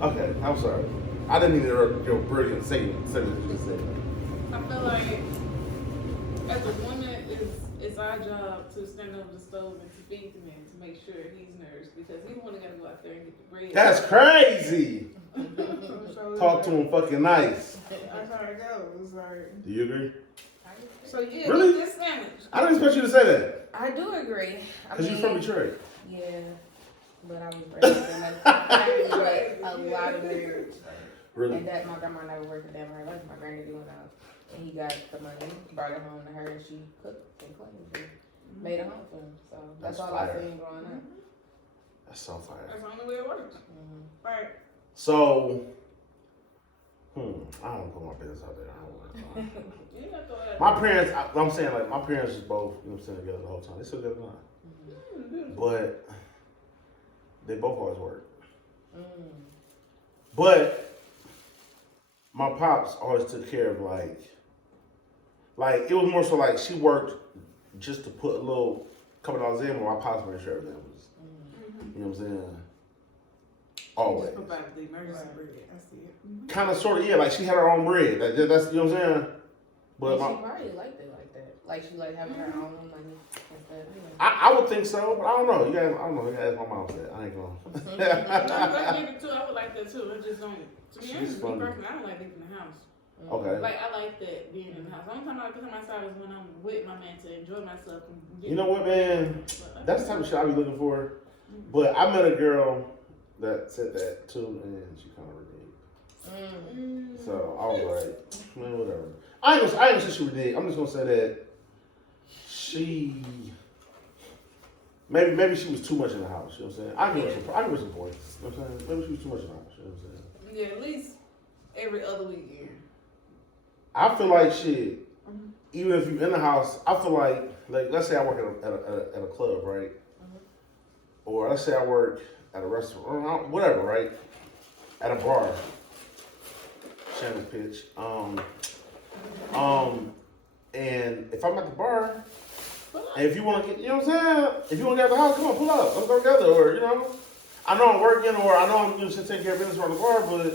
Okay, I'm sorry. I didn't even interrupt your brilliant sentence you just said. I feel like as a woman, it's our job to stand over the stove and to feed the man to make sure he's nourished because he the one that gotta go out there and get the bread. That's crazy. So Talk to him fucking nice. That's how it goes. Like, Do you agree? so yeah, Really? eat this sandwich. I didn't expect you to say that. I do agree. Because you're from Detroit. Yeah, but I was raised in a lot of marriage. Really? And that my grandma never worked a day in her life. My granddaddy went out and he got the money, brought it home to her, and she cooked and cleaned and made a home for him. So that's all I fire. seen growing up. That's so fire. That's the only way it works. Right. So, I don't want to put my business out there. I don't want to. You got to throw that. My parents, I'm saying, like, my parents just both, you know what I'm saying, together the whole time. They still together now. But they both always work. But my pops always took care of, like, it was more so like she worked just to put a little couple dollars in, but my pops made sure everything was, you know what I'm saying? Always. Just provide the emergency bread. I see it. Kind of, sort of, yeah, like she had her own bread. Like, that's, you know what I'm saying? But And my, she probably liked it like that. Like she liked having her own money instead. I would think so, but I don't know. You guys, I don't know. You gotta ask my mom that. I ain't gonna. I think it too. I would like that too. I just don't. To be She's honest, me funny. personally, I don't like leaving the house. Okay. Like I like that being in the house. The only time I come outside is when I'm with my man to enjoy myself. And get You know what, man? That's the type of shit I be looking for. But I met a girl that said that too, and she kind of reneged. So I was like, man, whatever. I ain't gonna say she reneged. I'm just gonna say that she maybe she was too much in the house. You know what I'm saying? I give her some points. You know what I'm saying? Maybe she was too much in the house. You know what I'm saying? Yeah, at least every other weekend. I feel like shit. Even if you're in the house, I feel like let's say I work at a club, right? Or let's say I work at a restaurant, or whatever, right? At a bar. Shameless pitch. And if I'm at the bar, and if you want to get, you know what I'm saying? If you want to get out the house, come on, pull up. Let's go together. Or, you know, I know I'm working, or I know I'm taking care of business around the bar, but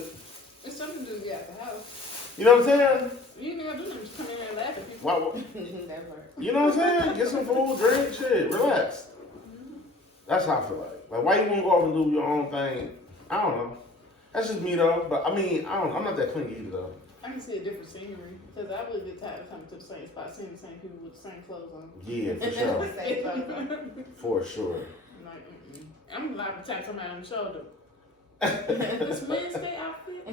It's something to do to get out the house. you know what I'm saying? You ain't gotta do nothing. Just come in there and laugh at people. That part. You know what I'm saying? Get some food, drink, shit, relax. That's how I feel like. Like, why you want to go off and do your own thing? I don't know. That's just me though. But I mean, I'm not that clingy either though. I can see a different scenery because I really get tired of coming to the same spot, seeing the same people with the same clothes on. Yeah, for sure. Same thing. For sure. I'm like, I'm liable to tap somebody on the shoulder. This Wednesday outfit?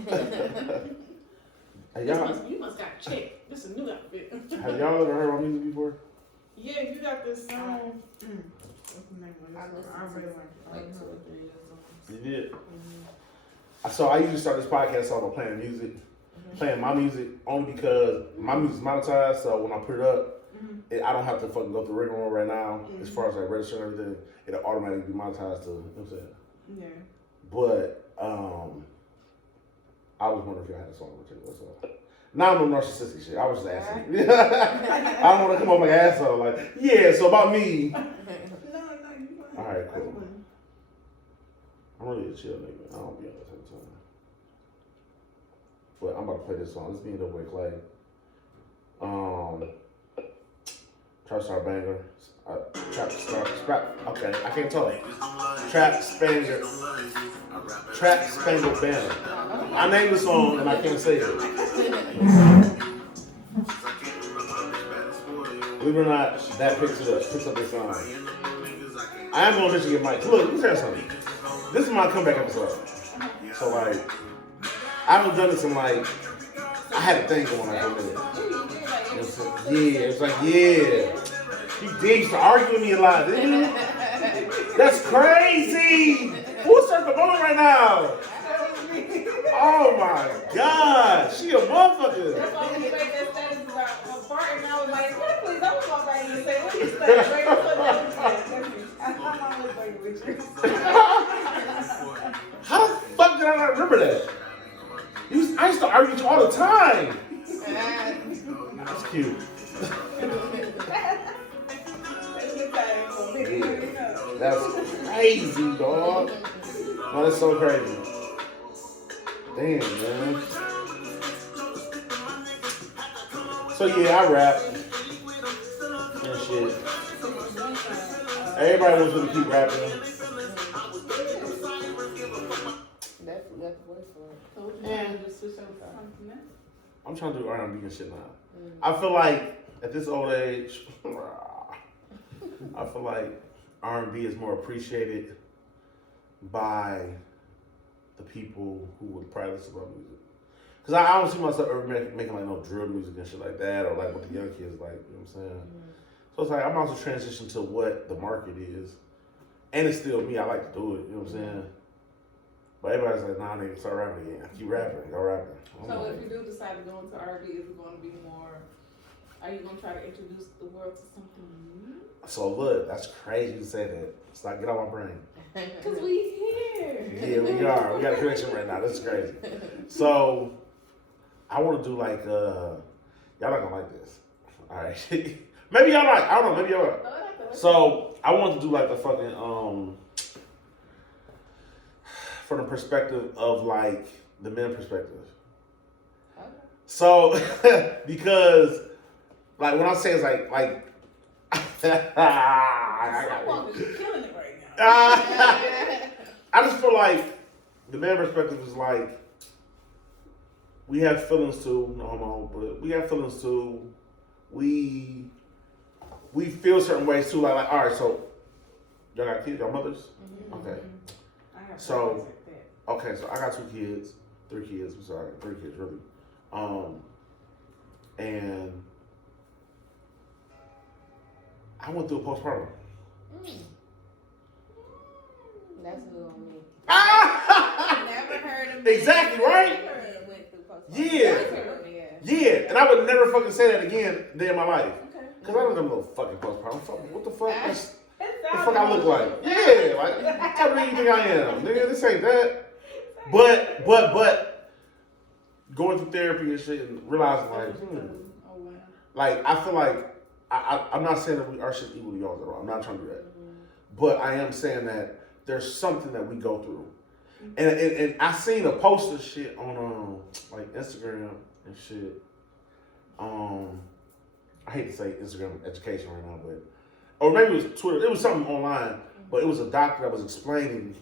Hey, y'all, You must got checked. This is a new outfit. have y'all ever heard my music before? Yeah, you got this song. What's the name of I this listened song? I to really it like like it. 2 or 3 years ago. You did. So I usually start this podcast off by playing music, playing my music only because my music's monetized. So when I put it up, I don't have to fucking go through rigmarole right now. As far as like registering and everything, it'll automatically be monetized to. You know what I'm saying? Yeah. But I was wondering if y'all had a song in particular. So now I'm no narcissistic shit. I was just asking. I don't want to come off like an asshole. Like, yeah. So about me. No, you fine. All right, cool. I'm really a chill nigga. I don't be on that type of time. But I'm about to play this song. This being the way Clay. Trap Star Banger. Okay, I can't tell it. Trap Spangled Banner. I named the song and I can't say it. Believe it or not, that picks up this song. I am gonna let you get Mike. Look, let me tell you something. This is my comeback episode. So like, I haven't done this in like, I had a thing going on for a minute. Yeah, it's like, yeah. You used to argue with me a lot, didn't you? That's crazy. Who's circle going right now? Oh my God, she a motherfucker. That's why when you made that status about a fart, and I was like, what, please, I was about to say, what you say? Right? I'm always like with you. How the fuck did I not remember that? I used to argue with you all the time. That's cute. Yeah. That's crazy, dog. No, that's so crazy. Damn, man. So yeah, I rap and shit. Everybody wants me to keep rapping. Definitely got the voice for it. So what you trying to just switch over to something else? I'm trying to do R&B and shit now. I feel like at this old age, I feel like R&B is more appreciated by the people who would probably listen to my music. Cause I don't see myself ever making like no drill music and shit like that, or like what the young kids like. You know what I'm saying? So it's like I'm also transitioning to what the market is, and it's still me. I like to do it. You know what I'm saying? But everybody's like, nah, nigga, start rapping again. Keep rapping, go rapping. So if you do decide to go into R&B, is it going to be more? Are you going to try to introduce the world to something new? So look, that's crazy to say that. It's like, get out my brain. Cause we here. Yeah, we are. We got a connection right now. This is crazy. So I want to do like, y'all not gonna like this. All right. Maybe y'all like. I don't know. Maybe y'all like. So I want to do like the fucking from the perspective of like the men perspective. Okay. So because like when I say it's like Someone is killing it right now. I just feel like the man perspective is like we have feelings too, no homo, but we have feelings too. We feel certain ways too. Like all right, so y'all got kids, y'all mothers? Okay. I have So- friends like that. Okay, so I got 2 kids, 3 kids, I'm sorry, 3 kids really. And I went through a postpartum. That's new on me. Ah! Never heard of Exactly, right? Went through postpartum. Yeah. Yeah. Yeah, and I would never fucking say that again day in my life. Okay. Cause I don't have no fucking postpartum. What the fuck? That's, That the sounds fuck I look like? Yeah, like what type of nigga you think I am? Nigga, this ain't that. But going through therapy and shit and realizing like, Oh wow. like I feel like I'm not saying that our shit's equal to y'all's at all. I'm not trying to do that. But I am saying that there's something that we go through. And I seen a post of shit on like Instagram and shit. I hate to say Instagram education right now, but or maybe it was Twitter. It was something online, but it was a doctor that was explaining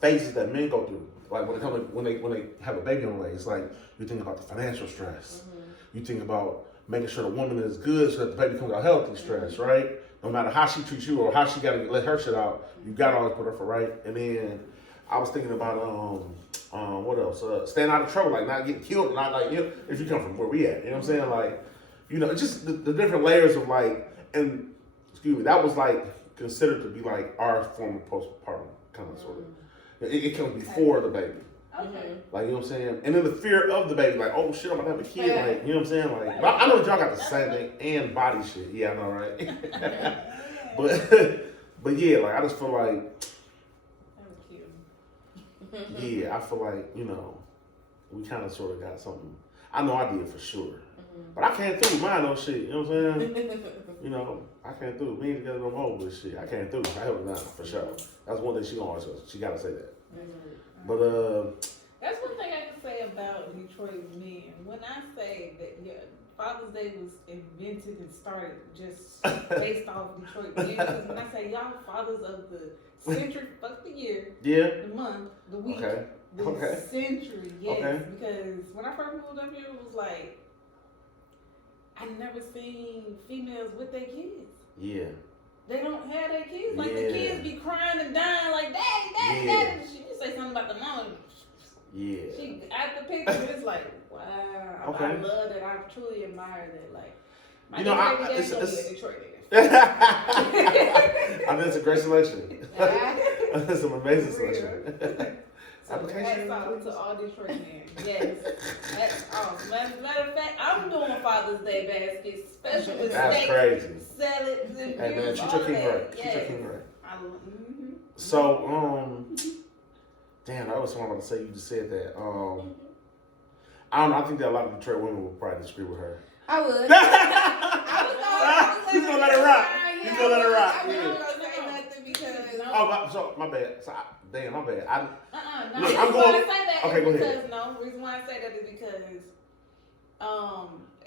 phases that men go through. Like when it comes when they have a baby on the way, it's like you think about the financial stress. You think about making sure the woman is good so that the baby comes out healthy stress, right? No matter how she treats you or how she gotta let her shit out, you gotta always put her for right. And then I was thinking about what else? Staying out of trouble, like not getting killed, not like if you come from where we at, you know what I'm saying? Like, just the different layers of like, and excuse me, that was like considered to be like our form of postpartum kind of sort of. It comes before the baby. Okay. Like, you know what I'm saying? And then the fear of the baby, like, oh shit, I'm gonna have a kid. Like, you know what I'm saying? Like, I know y'all got the same thing and body shit. Yeah, I know, right? but yeah, like, I just feel like, That was cute. yeah, I feel like, we kind of sort of got something. I know I did for sure. But I can't do mine no shit, you know what I'm saying? I can't do it. We ain't together no more, but shit, I can't do it. I held it down for sure. That's one thing she gonna always say. She gotta say that. But That's one thing I can say about Detroit men. When I say that Father's Day was invented and started just based off Detroit men, because when I say y'all fathers of the century, fuck the year, yeah, the month, the week, okay, the okay. century, yes. Okay. Because when I first moved up here, it was like I never seen females with their kids. Yeah, They don't have their kids. Like the Yeah. kids be crying and dying like, Daddy, Yeah. Daddy. She just say something about the mom. yeah. She at the picture, it's like, wow. I Okay. love that. I truly admire that. Like, my I- baby it's- daddy it's- a Detroit nigga. I mean, it's a great selection. It's an amazing For real. selection. So hats off to all Detroit men. Yes, hats off. Matter of fact, I'm doing Father's Day baskets, special with That's steak, crazy. salads, and Hey man, grits, treat all your king that. right. Treat your Yes. king right. Mm-hmm. So, damn, that was something I was about to say. You just said that. I don't know. I think that a lot of Detroit women would probably disagree with her. I would. He's gonna let it rock. He's gonna let it rock. I wasn't Yeah. gonna say nothing because Oh, so my bad. So, damn, my bad. No. Look, The I'm reason why I going. say that Okay, is go because ahead. no. The reason why I say that is because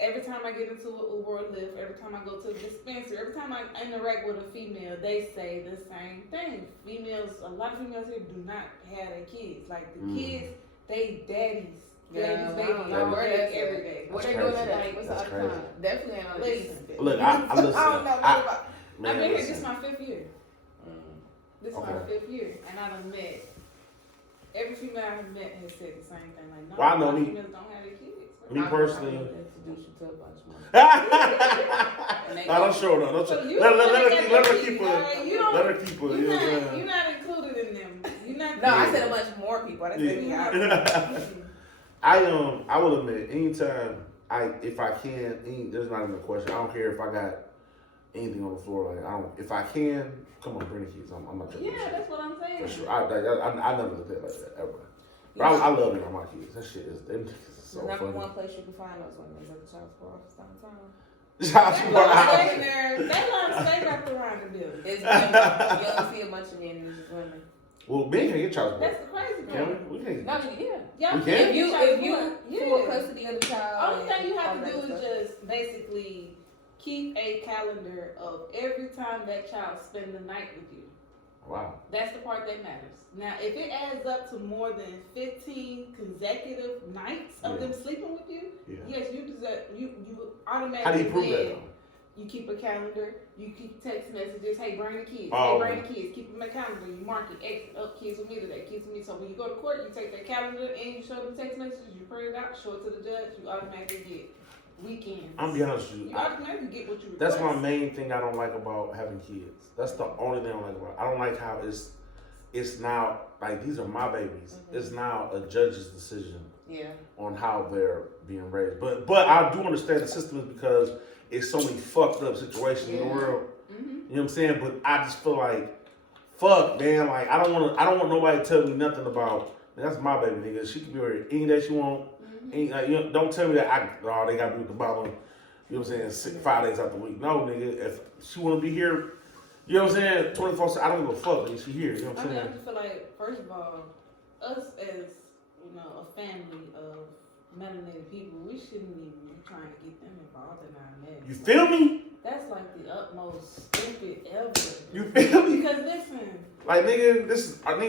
every time I get into an Uber or Lyft, every time I go to a dispensary, every time I interact with a female, they say the same thing. A lot of females here do not have their kids. Like the kids, they daddies. Daddy's baby, every day. What That's they doing crazy. that? What's the That's other crazy. time? Definitely ain't on the Listen. decent. Look, I listen. I don't know nothing about. Man, I've been here. listen. This is my 5th year. This is my Okay. 5th year, and I done met every female I've met has said the same thing. Like, no, Well, I know a lot of me- females don't have their kids. Me personally. I'm gonna introduce you to a bunch more. No, don't show her. Don't So show. you Let don't her get keep. Let her that keep all right, her. you don't- Let her keep her. You know what I'm saying? You're not included in them. You're not. No, I said a bunch more people. I didn't say me. I will admit, anytime if I can, there's not even a question. I don't care if I got anything on the floor. Like if I can, come on, bring the kids. I'm not joking. Yeah, that's what I'm saying. For sure. I never looked at it like that ever. But I love being on my kids. That shit is them niggas is so The number funny. one place you can find those women is at the child support office downtown. Shout out to They my gonna stay house. there. They gonna stay wrapped around the building. It's women. You don't see a bunch of men, it's just women. Well, men can get child That's support. the crazy Can part. we? We can. No, yeah. Y'all We can't can? If you get if you child support. full Yeah. custody of the child, Only thing you all have to that do is stuff. just basically keep a calendar of every time that child spend the night with you. Wow. That's the part that matters. Now, if it adds up to more than 15 consecutive nights of Yeah. them sleeping with you, Yeah. yes, you deserve. You automatically How do you prove win. that though? You keep a calendar. You keep text messages. Hey, bring the kids. Oh. Hey, bring the kids. Keep them a calendar. You mark it. X up kids with me today. Kids with me. So when you go to court, you take that calendar and you show them text messages. You print it out. Show it to the judge. You automatically get weekends. I'm be honest with you. You automatically get what you That's request. my main thing I don't like about having kids. That's the only thing I don't like about it. I don't like how it's now like these are my babies. Mhm. It's now a judge's decision Yeah. on how they're being raised. But I do understand the system is because it's so many fucked up situations in the Yeah. world. Mm-hmm. You know what I'm saying? But I just feel like, fuck, man. Like I don't want nobody to tell me nothing about. Man, that's my baby, nigga. She can be here any day she want. Ain't, like, you know, don't tell me that they got to be with the mama. You know what I'm saying? 5 days out the week. No, nigga. If she want to be here, you know what I'm saying? 24/7. I don't give a fuck. Nigga, she here. You know what I I'm mean, I saying? just feel like, first of all, us as, a family of melanated people, we shouldn't even be trying to get them involved in our marriage. You feel me? That's like the utmost stupid ever. You feel me? Because listen, Like nigga,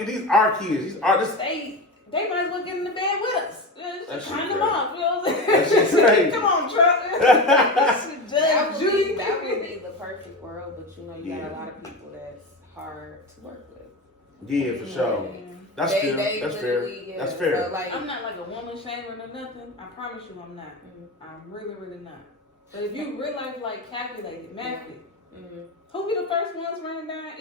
these are kids. These are this. they might as well get in the bed with us. That Just shit turn them crazy. off. You know what I'm That shit saying? crazy. Come on, Trump. That Judge would Judy. be the perfect world, but you got Yeah. a lot of people that's hard to work with. Yeah, for sure. That's fair. That's fair. literally, yeah. That's fair. So, like, I'm not like a woman shamer or nothing. I promise you I'm not. I'm really, really not. But if you real life like calculated, math it. Who be the first ones running down?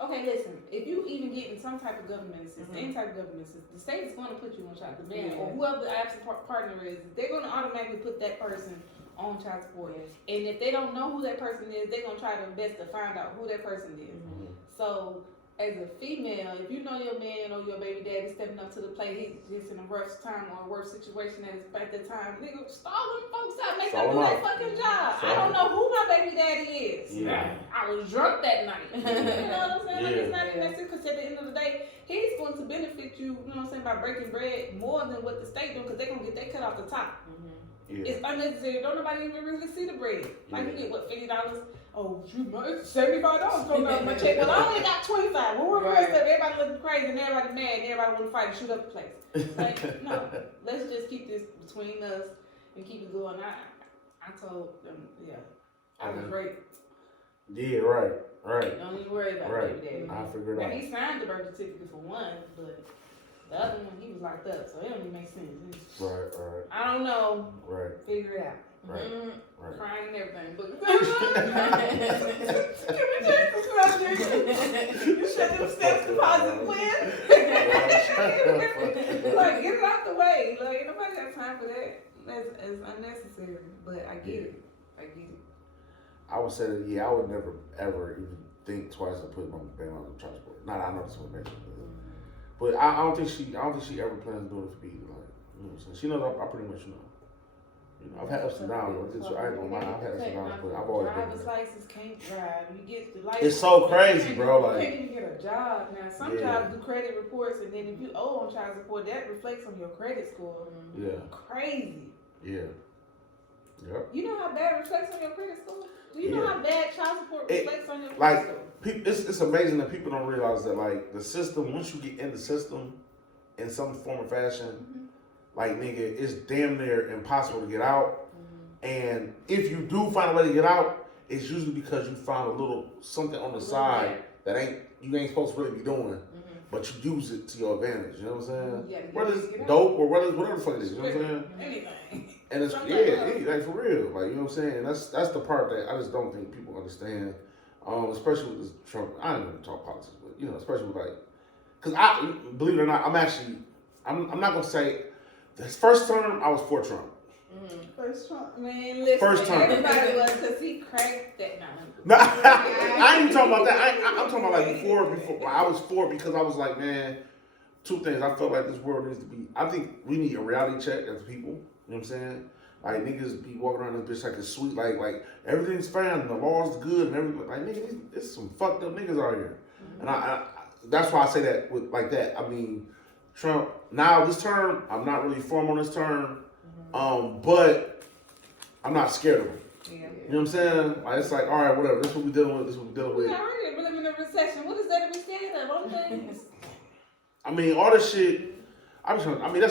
Okay, listen. If you even get in some type of government assistance, any type of government assistance, the state is going to put you on child. The man or whoever the absent partner is, they're going to automatically put that person on child support. And if they don't know who that person is, they're going to try their best to find out who that person is. So, as a female, if you know your man or your baby daddy stepping up to the plate, he's just in a rough time or a rough situation at the time, nigga, stall them folks out, make them Stall do them their out. fucking job. Stall I don't them. know who my baby daddy is. Yeah. I was drunk that night. You know what I'm saying? Like, it's Yeah. not even necessary because at the end of the day, he's going to benefit you, you know what I'm saying, by breaking bread more than what the state doing because they're going to get their cut off the top. Yeah. It's unnecessary. Don't nobody even really see the bread. Like, Yeah. you get, what, $50? Oh, shoot, no, it's $75 coming out of my check. Well, I only got 25. Well, we're Right. everybody looking crazy and everybody mad and everybody want to fight and shoot up the place. Like, no, let's just keep this between us and keep it going. I told them, yeah, I was great. Yeah, right. Don't even worry about Right. baby daddy. I figured Now, out. he signed the birth certificate for one, but the other one, he was locked up, so it don't even make sense. Right. I don't know. Right. Figure it out. Right. Mm, Right. Crying and everything, but can we change the subject? You shut them steps deposit when? Like, get it out the way. Like, nobody got time for that. That's unnecessary. But I get it. I would say that I would never ever even think twice of putting my baby on the transport. Not I know this one makes but I don't think she ever plans on doing it for me. Like, you know what I'm saying? She knows I pretty much know. You You know, I've had ups and downs. I ain't gonna lie, I've had ups and downs, but I've always been driver's there. license, can't drive. You get the license. It's so crazy, bro. You Like, can't even get a job now. Some Yeah. jobs do credit reports, and then if you owe on child support, that reflects on your credit score. yeah, Crazy. yeah, yep. You know how bad it reflects on your credit score? Do you know Yeah. how bad child support It- reflects on your credit like, score? It's amazing that people don't realize that, like, the system, once you get in the system in some form or fashion, like, nigga, it's damn near impossible to get out. And if you do find a way to get out, it's usually because you found a little something on the side that you ain't supposed to really be doing, but you use it to your advantage. You know what I'm saying? Yeah, Whether get it's out. dope or whether it's whatever the fuck it is. You know what I'm saying? Anything. And it's Something like for real. Like, you know what I'm saying? That's the part that I just don't think people understand. Especially with this Trump. I don't even talk politics, but you know, especially with like, because I believe it or not, I'm not gonna say this first term I was for Trump. First Trump, man, listen. First term. Everybody was, because he cracked that. No, I ain't even talking about that. I'm talking about like before. I was for it because I was like, man, two things. I felt like this world needs to be. I think we need a reality check as people. You know what I'm saying? Like, niggas be walking around this bitch like it's sweet, like everything's fine and the law's good and everything. Like, nigga, there's some fucked up niggas out here. And I that's why I say that with like that. I mean, Trump, now this term, I'm not really for him on this term. But I'm not scared of him. Yeah. You know what I'm saying? Like, it's like, all right, whatever. This is what we dealing with. We already living in a recession. What is that to be scared of? All things. I mean, all this shit. That's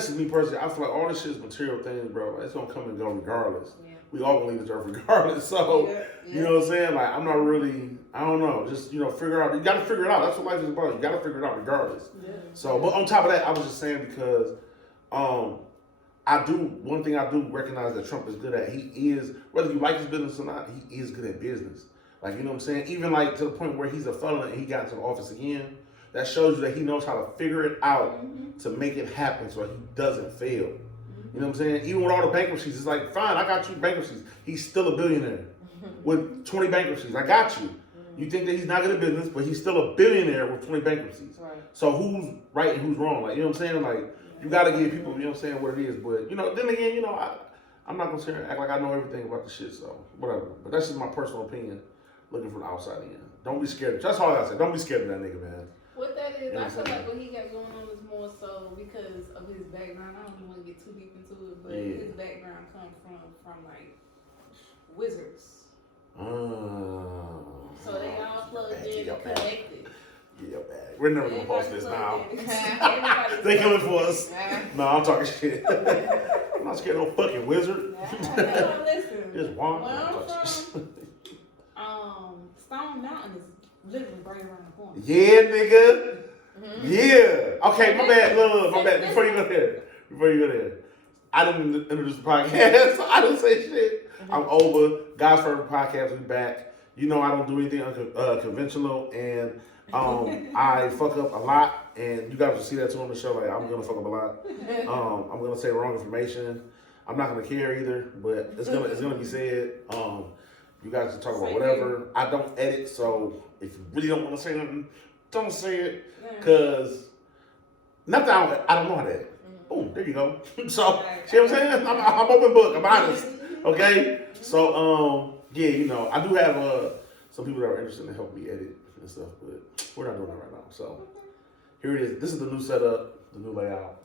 just me personally. I feel like all this shit is material things, bro. Like, it's gonna come and go regardless. Yeah. We all gonna leave this earth regardless. So, you know what I'm saying? Like, I'm not really. I don't know. Just figure out. You gotta figure it out. That's what life is about. You gotta figure it out regardless. Yeah. So, but on top of that, I was just saying because, one thing I do recognize that Trump is good at, he is, whether you like his business or not, he is good at business. Like, you know what I'm saying? Even like to the point where he's a felon and he got into the office again, that shows you that he knows how to figure it out to make it happen so he doesn't fail. You know what I'm saying? Even with all the bankruptcies, it's like, fine, I got you bankruptcies. He's still a billionaire with 20 bankruptcies. I got you. You think that he's not good at business, but he's still a billionaire with 20 bankruptcies. Right. So who's right and who's wrong? Like, you know what I'm saying? Like, you got to give people, you know what I'm saying, what it is. But, then again, I'm not going to sit here and act like I know everything about the shit, so whatever. But that's just my personal opinion, looking from the outside in. Don't be scared. That's all I got to say. Don't be scared of that nigga, man. What that is, You know I feel what I'm like what he got going on is more so because of his background. I don't even want to get too deep into it, but Yeah. his background comes from like wizards. So they all plugged in and connected. Yeah, bad. We're never gonna post this now. Everybody's They coming for us. Nah. No, I'm talking shit. I'm not scared of no fucking wizard. No, listen. Just one. Where I'm from, Stone Mountain is literally right around the corner. Yeah, nigga. Yeah. Okay, my bad. Look, my bad. Before you go there. I didn't introduce the podcast. I didn't say shit. I'm over. God's favorite podcast. We back. I don't do anything unconventional, and I fuck up a lot, and you guys will see that too on the show. Like, I'm gonna fuck up a lot. I'm gonna say wrong information. I'm not gonna care either, but it's gonna be said. You guys can talk about whatever. I don't edit, so if you really don't want to say nothing, don't say it. Cause not that I don't know how to edit. Boom, there you go. So, see what I'm saying? I'm open book. I'm honest. Okay. So, yeah, I do have some people that are interested in helping me edit and stuff, but we're not doing that right now. So, here it is. This is the new setup, the new layout.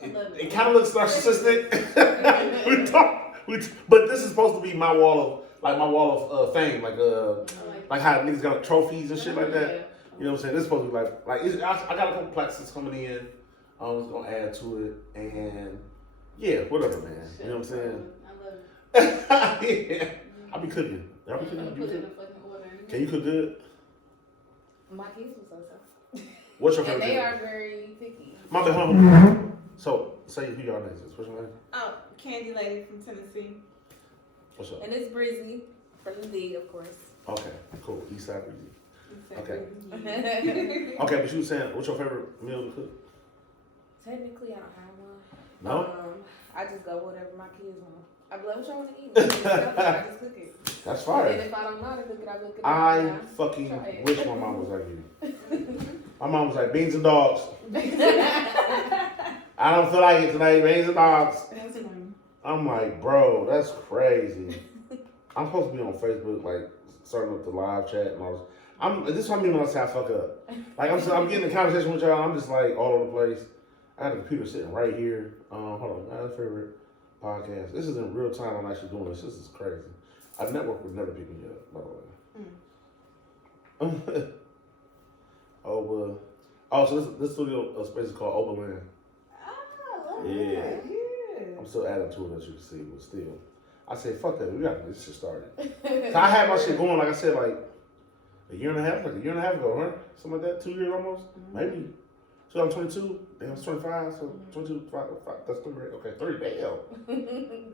It kind of looks narcissistic. But this is supposed to be my wall of fame, like how niggas got trophies and shit like that. You know what I'm saying? This is supposed to be I got a couple plaques coming in. I was gonna add to it, and yeah, whatever, man. You know what I'm saying? I love it. Yeah, I be cooking. Y'all be cooking? Put it in a fucking order. Can you cook good? My kids will say so. What's your And favorite? they are very picky. My bad, hold on. So, say who y'all names is. What's your name? Oh, Candy Lady from Tennessee. What's up? And it's Brizzy from the D, of course. Okay, cool. Eastside Breezy. Okay. Okay. Okay, but you were saying, what's your favorite meal to cook? Technically, I don't have one. No? I just go whatever my kids want. I be like, what y'all want to eat? I just cook it. That's And fire. if I don't know how to cook it, I look it up. I fucking wish my mom was like you. My mom was like, beans and dogs. I don't feel like it tonight, beans and dogs. That's fine. I'm like, bro, that's crazy. I'm supposed to be on Facebook, like starting up the live chat and all this. This is what I mean when I say I fuck up. Like I'm getting in conversation with y'all. I'm just like all over the place. I got the computer sitting right here. Hold on, my favorite podcast. This is in real time. I'm actually doing this. This is crazy. I network with never people yet, by the way. Oba. Oh, so this studio space is called Oberland. Oh, Yeah. yeah. I'm still adding to it as you can see, but still. I said, fuck that, we gotta get this shit started. So I had my shit going, like I said, like a year and a half ago, huh? Something like that, 2 years almost? Maybe. 2022, damn, it's 25, so 22, 5, that's 3, okay, 3, damn.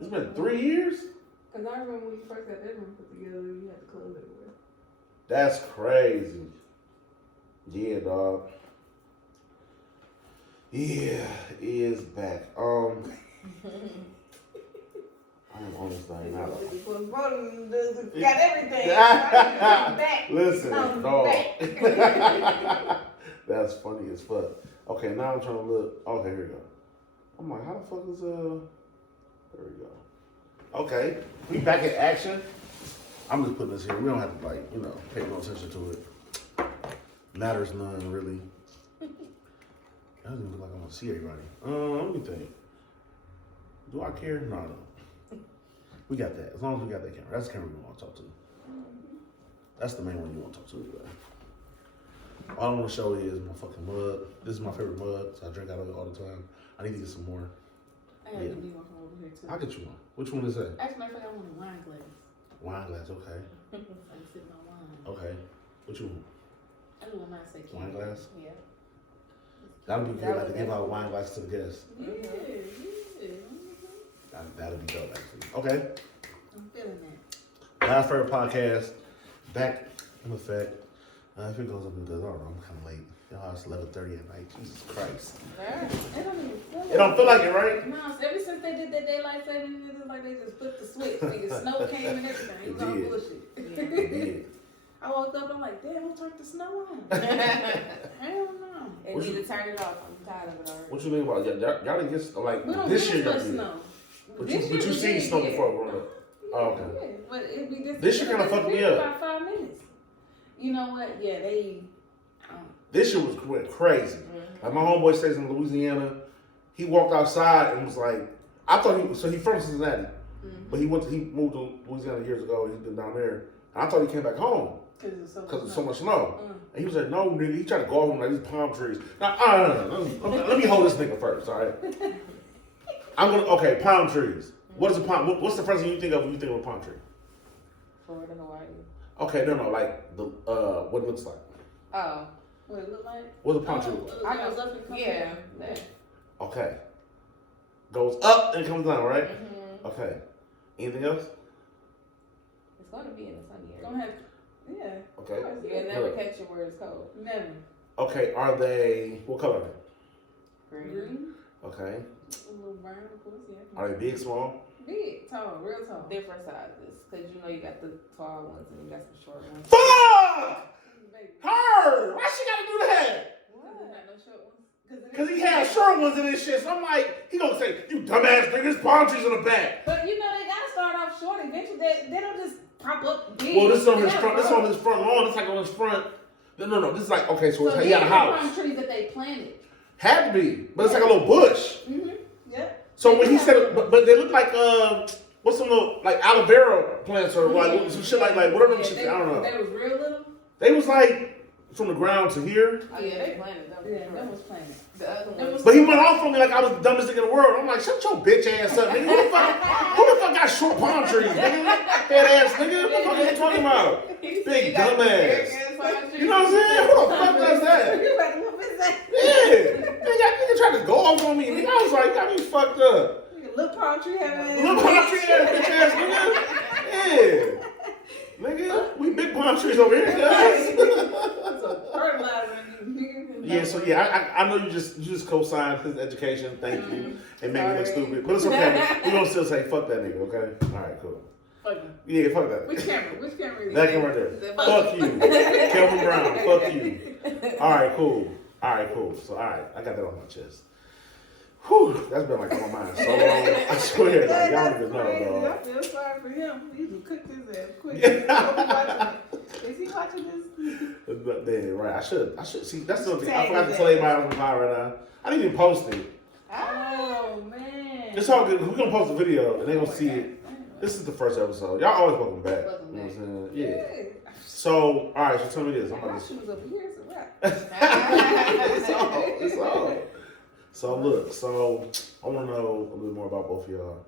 It's been 3 years? Because I remember when you first got that room put together, you had to close everywhere. That's crazy. Yeah, dog. Yeah, it is back. I'm on this thing now. Got everything. Back. Listen, I'm dog. back. That's funny as fuck. Okay, now I'm trying to look. Okay, here we go. I'm like, how the fuck is there we go. Okay, we back in action. I'm just putting this here. We don't have to pay no attention to it. Matters none really. It doesn't even look like I'm gonna see everybody. Let me think. Do I care? No. We got that. As long as we got that camera. That's the camera we want to talk to. That's the main one you want to talk to. Anyway. All I want to show you is my fucking mug. This is my favorite mug, so I drink out of it all the time. I need to get some more. I gotta give you one from over here too. I'll get you one. Which one is that? Actually, I forgot I want a wine glass. Wine glass, okay. I'm sipping on wine. Okay. What you want? I don't want mine to say Wine glass? Yeah. That'll be good, like to give out a wine glass to the guests. Yeah. That'll be dope, actually. Okay. I'm feeling that. Last favorite podcast, back in effect. If it goes up and does, I don't know, I'm kind of late. Y'all, it's 11:30 at night. Jesus Christ. It don't even feel It don't feel like it, right? No, ever since they did that daylight saving, it's like they just flipped the switch. Nigga, snow came and everything. It was all did. bullshit. It did. I woke up, I'm like, damn, who turned the snow on? Hell no. And need to turn it off. I'm tired of it already. What you think about y'all didn't get like We don't this year? get Y'all did. snow. But This you year we seen did, snow yeah. before growing up. Oh, okay. Yeah, but it be just This year kinda fucked me up. About 5 minutes. You know what? Yeah, they. This year went crazy. Like my homeboy stays in Louisiana. He walked outside and was like, I thought he from Cincinnati, but he moved to Louisiana years ago. He's been down there. And I thought he came back home because of so much snow. And he was like, no, nigga. He tried to go off him like these palm trees. Now, let me hold this nigga first, all right? Okay, palm trees. What is a palm? What's the first thing you think of when you think of a palm tree? Florida, Hawaii. Okay, no, like the what it looks like. Oh. What it look like? What's a palm tree? I know. Yeah. Okay. Goes up and comes down, right? Okay. Anything else? It's going to be in the sunny area. Don't have. Yeah. Okay. You'll never catch it where it's cold. Never. Okay, are they, what color are they? Green. Okay. A little brown, of course, yeah. Are they big, small? Big, tall, real tall. Different sizes. Because you got the tall ones and you got some short ones. Fuck! Baby. Her! Why she gotta do that? What? Not no short ones. Because he had short ones in his shit, so I'm like, he gonna say, you dumbass nigga, there's palm trees in the back. But you know, they gotta start off short. Eventually, they don't just pop up big. Well, this is on his front, this is on his front lawn, it's like on his front. No, this is like, okay, so he had a house. palm trees that they planted. Had to be, but it's like a little bush. Yeah. So when he said, but they look like, what's some little, like aloe vera plants or like some shit like whatever them shit, I don't know. They was real little. They was like from the ground to here. Oh, yeah, they planted them. Yeah, that was planted. The other ones. But he went off on me like I was the dumbest nigga in the world. I'm like, shut your bitch ass up, nigga. Who the fuck got short palm trees, nigga? Fat ass nigga. What the fuck are you talking about? Big dumbass. You know what I'm saying? Who the fuck does that? You like, what is that? Yeah. Nigga tried to go off on me. Nigga, I was like, you got me fucked up. Little palm tree having Little palm tree ass bitch ass nigga. Yeah. Nigga, we big palm trees over here, guys. Yeah, so yeah, I know you just co-signed his education, thank you, and make me look stupid. But it's okay. We're gonna still say fuck that nigga, okay? Alright, cool. Fuck him. Yeah, fuck that. Which camera is That camera right there. Fuck you. Kelvin Brown, fuck you. Alright, cool. So alright, I got that on my chest. Whew, that's been like on my mind so long. I swear, like, y'all don't even know, I dog. feel sorry for him. He just cooked his ass quick. Is he watching this? But then, right, I should see. That's the thing. I forgot to tell everybody on the line right now. I didn't even post it. Oh man. It's all good. We're gonna post a video and they gonna see it. This is the first episode. Y'all always welcome back. Welcome You know what I'm saying? Yeah. Yeah. So, all right. So tell me this. I'm My about to. shoes over here, so right. It's all. So look. So I want to know a little more about both of y'all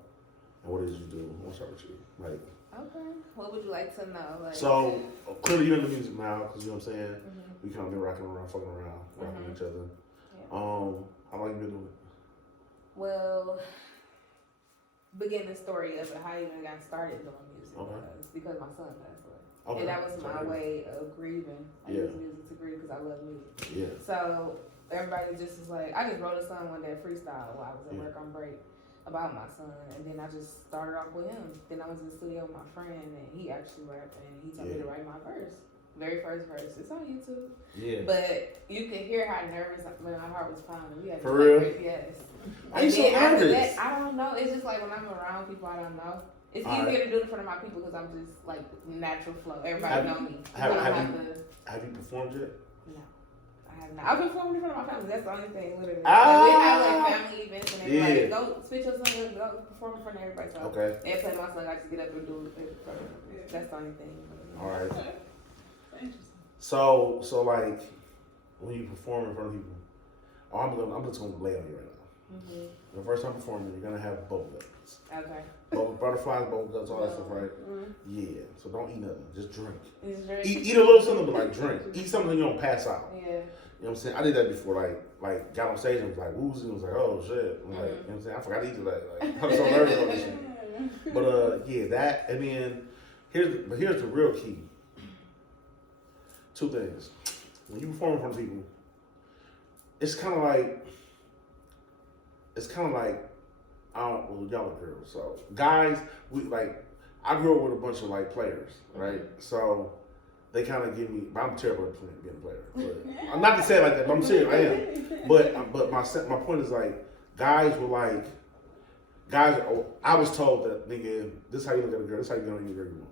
and what it is you do. I want to start with you. Like. Okay. What would you like to know? Like, So clearly you're in the music now, because you know what I'm saying. Mhm. We kind of been rocking around, fucking around, rocking Mhm. each other. Yeah. How long you been doing it? Well, begin the story of how I even got started doing music Okay. was because my son passed away. Okay. And that was my Sorry. way of grieving. I Yeah. use music to grieve because I love music. Yeah. So everybody just was like, I just wrote a song one day, freestyle, while I was at Yeah. work on break about my son. And then I just started off with him. Then I was in the studio with my friend and he actually rapped and he told me Yeah. to write my verse. Very first verse. It's on YouTube. Yeah. But you can hear how nervous my heart was pounding. We had For real? Yes. Why you so then after nervous? that, I don't know. It's just like when I'm around people I don't know. It's All easier right. to do it in front of my people because I'm just like natural flow. Everybody Have- know me. have- I don't have have you- to. Have you performed yet? No, I have not. I've been performing in front of my family. That's the only thing, literally. Ah. Like, we have like family events and Yeah. everybody go spit your song, go perform in front of everybody. So Okay. they play my song. I just get up and do it. That's the only thing. All right. Interesting. So like when you perform in front of people, I'm just gonna lay on you right now. Mm-hmm. The first time performing, you're gonna have bubble guts, Okay. butterflies, bubble guts, all that stuff, right? Mm-hmm. Yeah. So don't eat nothing. Just drink. It's very Eat a little something, but like drink. Eat something you don't pass out. Yeah. You know what I'm saying? I did that before, like got on stage and was like woozy and was like, oh shit. I'm like, you know what I'm saying? I forgot to eat today. Like, I was so nervous on this shit. But yeah, that and then here's the real key. Two things. When you perform in front of people, it's kind of like well, y'all are girls, so guys, I grew up with a bunch of like players, right? So they kind of give me. I'm terrible at being a player. But, I'm not to say it like that, but I'm serious. I am. But my point is like guys were like I was told that nigga, this is how you look at a girl. This is how you gonna get a girl you want.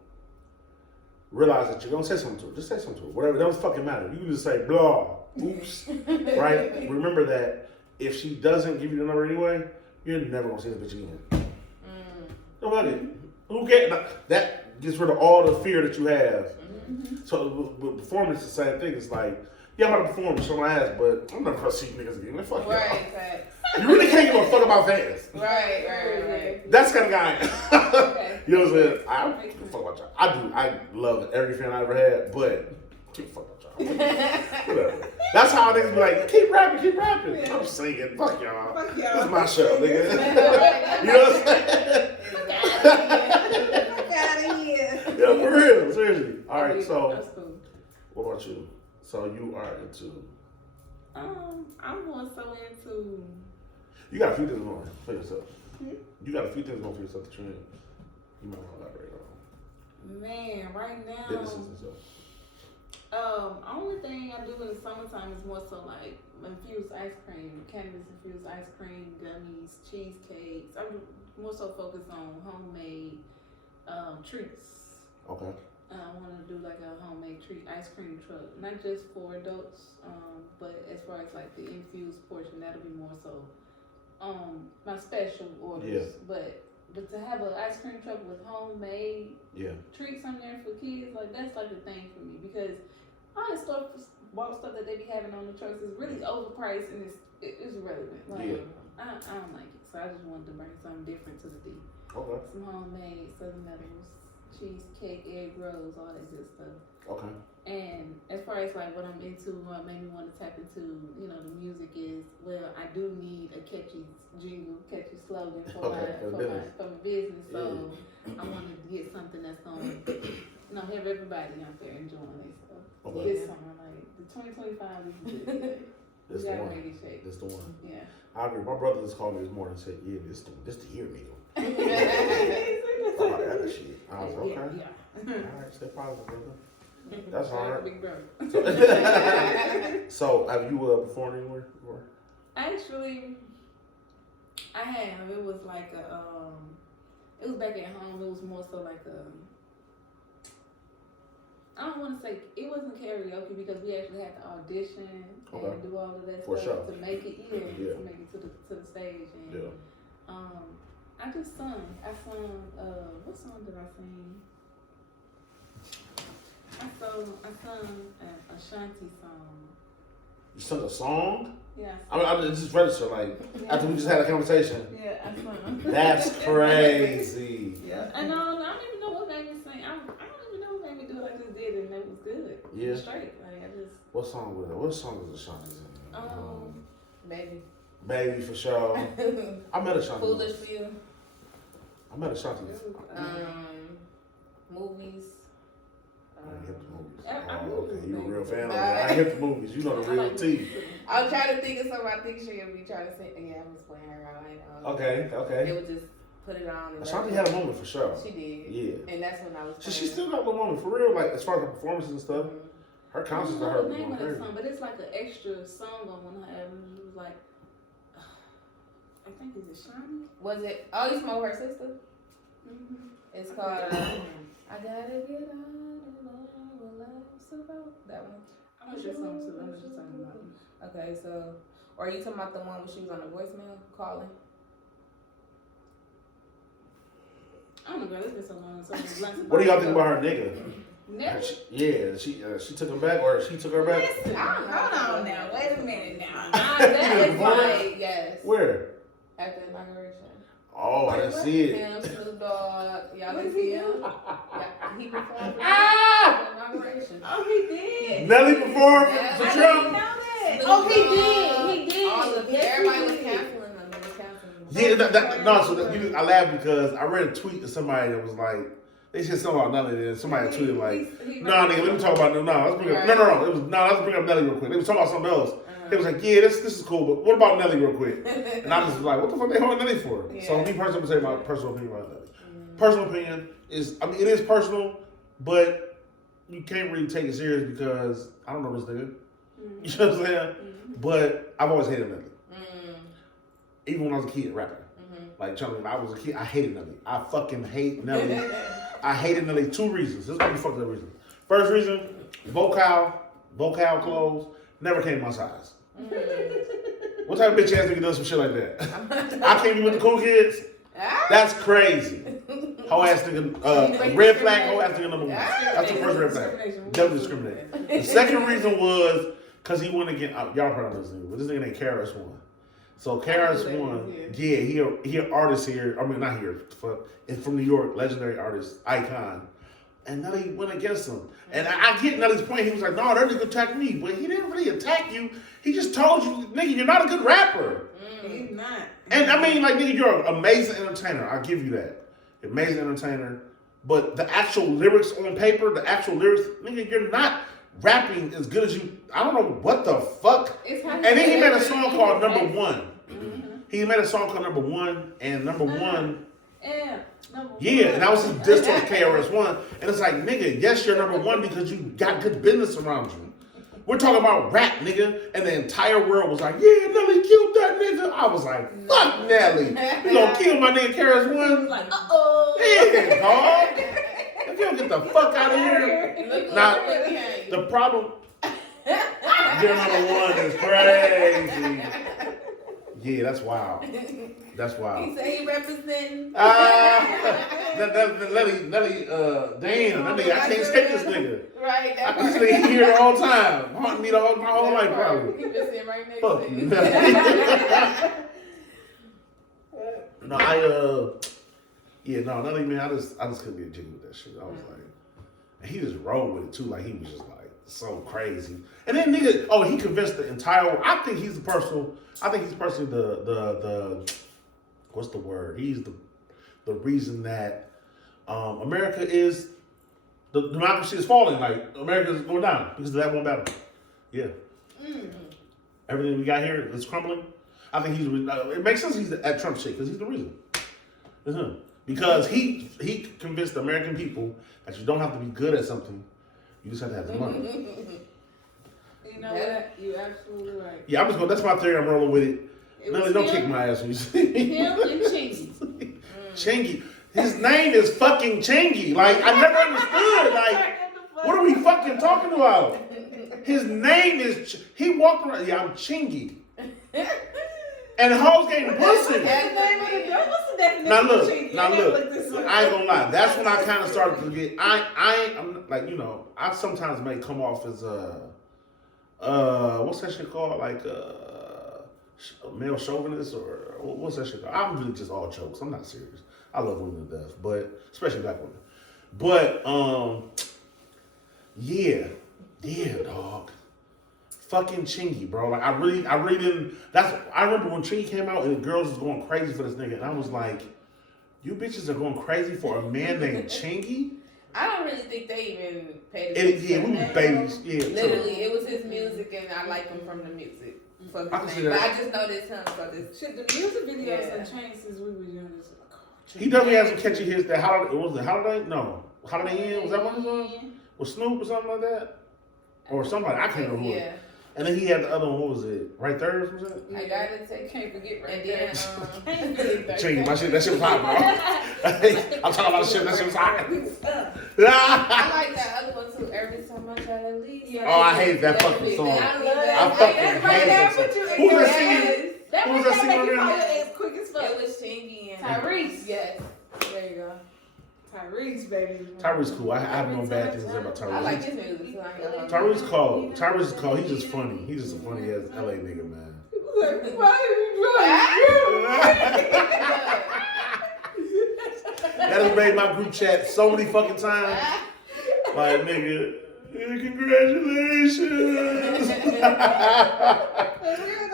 Realize that you're gonna say something to her. Just say something to her. Whatever. That doesn't fucking matter. You can just say blah. Oops. Right. Remember that if she doesn't give you the number anyway, you're never gonna see the bitch again. Don't fuck it. Who cares? That gets rid of all the fear that you have. So with performance, the same thing. It's like, yeah, I'm about to perform, show my ass, but I'm never gonna see niggas again. Like, fuck Right. Facts. y'all. You really can't give a fuck about fans. Right. That's the kind of guy I am. Okay. You know what I'm saying? I don't give a fuck about y'all. I do. I love every fan I ever had, but give a fuck about y'all. Whatever. That's how niggas be like, keep rapping. I'm singing. Fuck y'all. Fuck This y'all. is my show, nigga. You know what I'm saying? Fuck out of here. Yeah, for real. Seriously. All right, so That's cool. what about you? So you are into. I'm more so into. You got a few things going for yourself. Hmm? You got a few things going for yourself that you might want to elaborate on. Man, right now. Businesses and stuff. Only thing I do in the summertime is more so like infused ice cream, cannabis infused ice cream, gummies, cheesecakes. I'm more so focused on homemade treats. Okay. I want to do like a homemade treat ice cream truck, not just for adults, but as far as like the infused portion, that'll be more so my special orders. Yeah. But to have an ice cream truck with homemade Yeah. treats on there for kids, like that's like the thing for me because all the stuff that they be having on the trucks is really overpriced and it's irrelevant. Like, Yeah. I don't like it, so I just wanted to bring something different to the D. Okay. Some homemade Southern Metals, cheesecake, egg rolls, all that good stuff. Okay. And as far as like what I'm into, what made me want to tap into, the music is, well, I do need a catchy jingle, catchy slogan for my business. So I wanted to get something that's gonna, have everybody out there enjoying it. So Okay. this summer, like the 2025 is good. This We the gotta one. make it shake. This the one. Yeah. I agree. My brother just called me this morning and said, "Yeah, this the year, nigga." Talk about that shit. I was like, okay. Yeah. All right, stay positive, brother. That's hard. Big bro. So have you performed anywhere before? Actually, I have. It was like a it was back at home. It was more so like I don't want to say it wasn't karaoke because we actually had to audition and do all of that For stuff sure. to make it Yeah. to make it to the stage. And Yeah. I just sung. I sung what song did I sing? I sung a Ashanti song. You sung a song? Yeah. I just registered like after we just had a conversation. Yeah, I sung. That's crazy. Yeah. I don't even know what made me sing. I don't even know what made me do it. I just did it and it was good. Yeah. Straight. Like I just. What song was it? What song was Ashanti in? Baby. Baby for sure. I met Ashanti. Foolish View. I met Ashanti. Movies. I ain't hip to movies. I Oh, okay. You a real fan of it. I- I hip to movies. You know the real tea. I was trying to think of something. I think she'll be trying to say. Yeah, I'm just playing her out. Okay, They okay. would just put it on. And Ashanti had a moment for sure. She did. Yeah. And that's when I was. She still got a little moment for real. Like as far as her performances and stuff, her I concerts don't are know her the name of that crazy. song, but it's like an extra song on one of her albums. It was like, I think is it Shiny? Was it? Oh, you smoke her sister? It's called I Gotta Get Out of Life's About. That one. I'm just talking too. I'm just talking about it. Okay, so, or are you talking about the one where she was on the voicemail calling? I don't know, girl. It's been so long. What do y'all think about her nigga? Never. She took him back, or she took her back. Listen, hold on now. Wait a minute now. That is like, yes. Where? At the inauguration. Oh, I didn't see it. Him, Snoop Dogg, y'all didn't see him? Yeah, he performed for Ah! the inauguration. Oh, he did. Nelly performed Yeah. for I didn't Trump. know that. Snoop Oh, he Dogg, did. He did. All the, Yes, everybody he was did. canceling them. They was canceling them. Yeah, I laughed because I read a tweet to somebody that was like, they said something about Nelly, and somebody tweeted like, "Nah, nigga, let me talk about let's bring up, let's bring up Nelly real quick." They was talking about something else. It was like, "Yeah, this is cool, but what about Nelly real quick?" And I was just like, "What the fuck they holding Nelly for?" Yeah. So me personally, I'm gonna say my personal opinion about Nelly. Personal opinion is, I mean, it is personal, but you can't really take it serious because I don't know this nigga. You know what I'm saying? But I've always hated Nelly. Even when I was a kid rapping. Like, when I was a kid, I hated Nelly. I fucking hate Nelly. I hated Nelly 2 reasons. This is what the fuck the reason. First reason, vocal clothes never came my size. What type of bitch ass nigga does some shit like that? I can't be with the cool kids. That's crazy. Hoe ass nigga, red flag, hoe ass nigga number 1. That's the first red flag. Definitely discriminate. The second reason was because he went against, y'all probably know this nigga, but this nigga named KRS-One. So KRS-One, yeah, he an artist here. I mean, not here. It's from New York, legendary artist, icon. And Nelly went against him. And I get Nelly's point. He was like, "No, that nigga attacked me," but he didn't really attack you. He just told you, "Nigga, you're not a good rapper." He's not. And I mean, like, nigga, you're an amazing entertainer. I'll give you that. Amazing entertainer. But the actual lyrics on paper, nigga, you're not rapping as good as you. I don't know what the fuck. And then he made a song called Number One. He made a song called Number One, and Number One. Yeah, and that was his diss to KRS-One. And it's like, nigga, yes, you're number 1 because you got good business around you. We're talking about rap, nigga, and the entire world was like, "Yeah, Nelly killed that nigga." I was like, "Fuck Nelly, you gonna kill my nigga KRS-One?" Like, Yeah, dog. If you don't get the fuck out of here. Now, the problem, you're number 1 is crazy. Yeah, that's wild. That's wild. He said he representing. Nelly, damn, that nigga, I can't escape this nigga. Right. I can stay here the whole time. Haunting me my whole life, probably. He just sitting right next Fuck to you. you. No, Nelly, man, I just couldn't get jiggy with that shit. I was like, and he just rolled with it too, like he was just like so crazy. And then nigga, he convinced the entire world. I think he's personally the what's the word? He's the reason that America is the democracy is falling. Like America is going down because of that one battle. Yeah. Everything we got here is crumbling. I think it makes sense he's at Trump shit because he's the reason. It's him. Because he convinced the American people that you don't have to be good at something. You just have to have the money. You know what? You're absolutely right. Yeah, that's my theory. I'm rolling with it. Melly, don't kick my ass when you see me. Him and Chingy. Chingy. His name is fucking Chingy. Like, I never understood. Like, what are we fucking talking about? His name is, he walked around, yeah, I'm Chingy. And the hoes getting pussy. That's the name of the girl. What's the definition Now of look, Chingy? now I gotta look. look this up. I ain't gonna lie. That's when I kind of started to get. I'm like, you know, I sometimes may come off as what's that shit called? Like a male chauvinist or what's that shit called? I'm really just all jokes. I'm not serious. I love women to death, but especially black women. But yeah, dog. Fucking Chingy, bro. Like I really didn't. I remember when Chingy came out and the girls was going crazy for this nigga, and I was like, you bitches are going crazy for a man named Chingy. I don't really think they even paid Yeah, attention. we was babies. Yeah, Literally, it was his music, and I like him from the music. So I can see but that. I just noticed him. So this Shit, the music videos Yeah. have changed since we were young. He definitely has some catchy hits. That Holiday, was it Holiday? No, Holiday Inn. Was that one of them? Was Snoop or something like that? Or somebody, I can't remember who. yeah. And then he had the other one, what was it? Right there, was it? I gotta take. Can't forget right And there. then Chingy, my shit, that shit was hot, bro. I'm talking about the shit, that shit was hot. I like that other one too. Every time I try to leave. Yeah. Oh, I hate that fucking song. I love that. I fucking That's hate right that there, song. put you in Who's your that singing? ass. That Who was was that that singing making on my there? ass quick as fuck. It was Chingy and Tyrese. Yes. There you go. Tyrese, baby. Tyree's cool. I have no bad things to say about I like Tyrese. his music too. I ain't gonna hold you. Tyrese cold. Tyrese is cold. He's just funny. He's just a funny ass LA nigga, man. Like, why are That has made my group chat so many fucking times. Like, nigga, congratulations.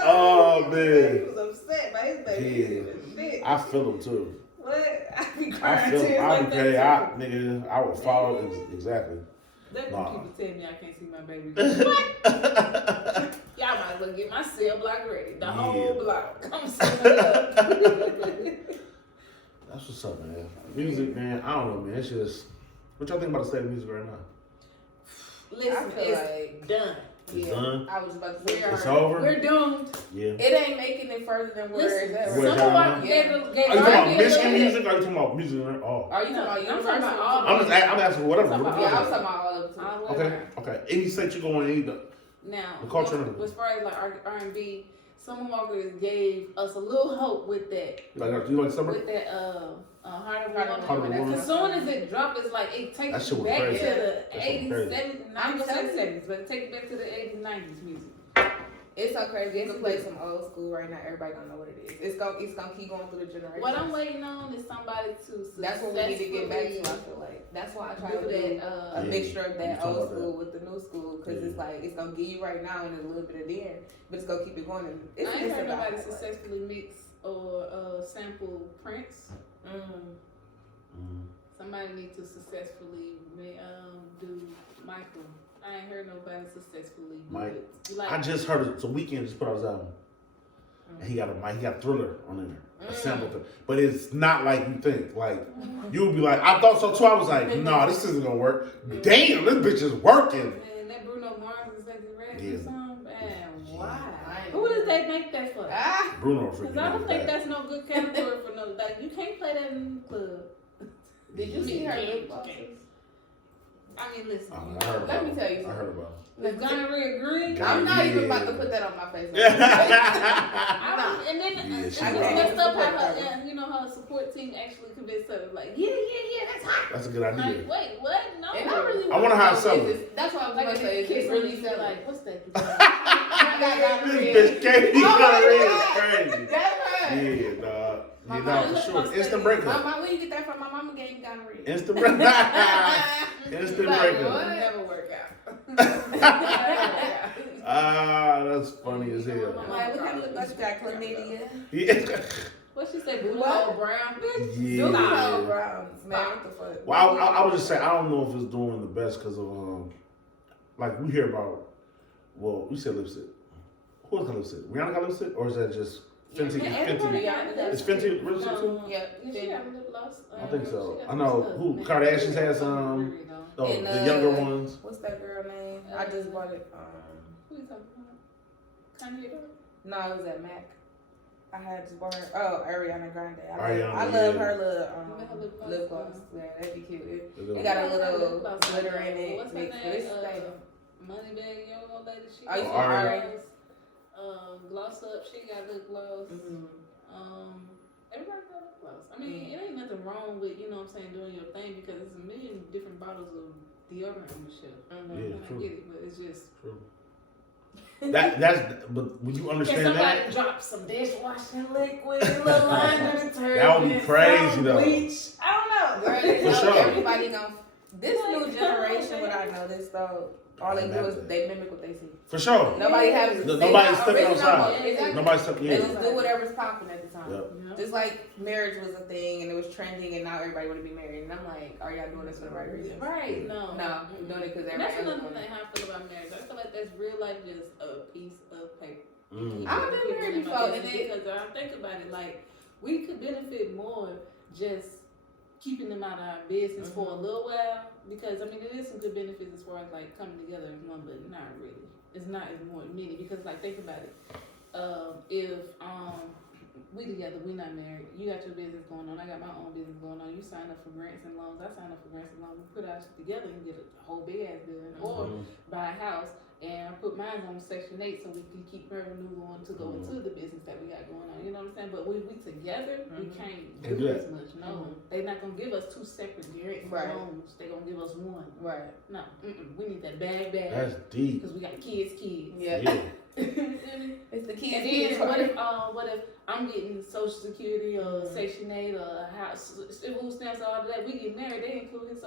Oh, He man. was upset by his baby. Yeah. I feel him too. What? I be I crying feel tears him. I like would pay. that. Nigga, I would follow. Exactly. Let Nah. people tell me I can't see my baby. What? Y'all might as well get my cell block ready. The whole block. Come set it up. That's what's up, man. Music, man. I don't know, man. It's just. What y'all think about the state of music right now? Listen, I feel it's like done. It's done. I was about to say It's over. We're doomed. Yeah. It ain't making it further than where Listen, it's at. Where some it's of at our now? gave Yeah. gave Are you talking about our Michigan music. music? Or are you talking about music? Oh. Are you talking about I'm talking universal? about all I'm asking whatever. I'm talking Yeah, I was talking about all of them too. All Okay. over. Okay. Any state you going either. Now, The culture and as far as like R&B, Summer Walker gave us a little hope with that. You like summer? With that Heart of Heart a of a Woman. Woman. As soon as it dropped, it's like it That takes shit you was back crazy. to the That shit 80s, was crazy. 70s, I'm not even telling you. 70s, but take it back to the 80s, 90s music. It's so crazy. You can play some old school right now. Everybody gonna know what it is. It's gonna keep going through the generations. What I'm waiting on is somebody to That's what we need to get back to. I successfully feel like that's why I try do to do that. a mixture of You that talking old about school with the new school because it's like it's gonna give you right now and a little bit of there, but it's gonna keep it going. And it's I ain't just heard about nobody that, like, successfully mix or sample Prince. Somebody need to successfully do Michael. I ain't heard nobody successfully do Mike. it. Like, I just heard it. So Weeknd just put out his album. And he got a Thriller on there. A sample thing. But it's not like you think. Like, you'll be like, I thought so too. I was like, nah, this isn't gonna work. Damn, this bitch is working. Man, that Bruno Mars and Sexy Red Yeah. song, man, why? I ain't Who does they make that for? Bruno Because freaking I don't think out. that's no good category for no, like, you can't play that in the club. Did you see her Yeah. lip glosses? I mean, listen. I heard about Let me it. tell you I something. heard about The gonorrhea green. I'm not Yeah. even about to put that on my face. it. I don't, and then Yeah, it's she messed wild. up how her, you know, her support team actually convinced her, like, yeah, that's hot. That's a good Like, idea. wait, what? No. And I really I wonder how it's know, selling. that's what I was Like, gonna say. Is kids it really be selling? like, what's that? I got This gonorrhea. bitch can't be Oh my gonorrhea. God. Crazy. That's right. Yeah, dog. My Yeah, mom no, is for sure. my Instant study. breakup. Where you get that from? My mama gave me gonorrhea. Instant breakup. Instant Like, breakup. what? Never work out. Ah, that's funny as hell. I'm like, what kind of look like you got chlamydia? Yeah. What she said, blue What? hole brown, bitch? Yeah. Blue hole browns, man. What the fuck? Well, I would just say I don't know if it's doing the best because of like we hear about. Well, we said lipstick. Who else got lipstick? Rihanna got lipstick, or is that just Fenty? Yeah, everybody Fenty. got lipstick. Is Fenty lipstick too? Yeah, Yeah, she got lip gloss. I think so. She got I know some who- stuff, Kardashians man. has, Oh, And, the younger ones. What's that girl name? I just bought it. Who you talking about? Kanye? No, it was at Mac. I I had just bought her. Oh, Ariana Grande. I Ariana, love yeah. her Her little lip lip gloss. gloss. Yeah, that'd be cute. It Little- got a Her lip little gloss, glitter in it. What's her mixed name? with this Moneybag Yo lady. She Oh, you got saw Ari. Gloss Up. She got lip gloss. Everybody got lip gloss. I mean, it ain't nothing wrong with, you know what I'm saying, doing your thing because there's a million different bottles of deodorant on the shelf. Yeah, I true. get it, but it's just. True. But when you understand Can somebody that, drop some dishwashing liquid, a little laundry detergent, that would be crazy some though. bleach? I don't know. Girl, they For know sure. everybody know. This new generation, what I know, this though, all they do is they mimic what they see. For sure. Nobody has. Nobody's stepping outside. Exactly. Nobody's stepping. They Yeah. just do whatever's popping at the time. Yep. Just like marriage was a thing and it was trending and now everybody want to be married. And I'm like, are y'all doing this for the right reason? Right. No. We're doing it because And that's everybody another thing how I feel about marriage. I feel like that's real life just a piece of paper. Mm. I've been married before, and because I think about it, like we could benefit more just keeping them out of our business for a little while. Because I mean, it is some good benefits as far as like coming together as one, but not really. It's not as more many because like think about it. If we together, we not married. You got your business going on. I got my own business going on. You sign up for grants and loans. I sign up for grants and loans. We put our shit together and get a whole big ass building, or buy a house and I put mine on Section 8 so we can keep revenue going to go into the business that we got going on. You know what I'm saying? But when we together, we can't do as much. No, they're not gonna give us two separate grants and loans. They're gonna give us one. Right. No, we need that bag. That's deep. Because we got kids. Yeah. It's the kids. And then what if I'm getting Social Security or Section 8 or house food stamps, all of that? We get married, they include his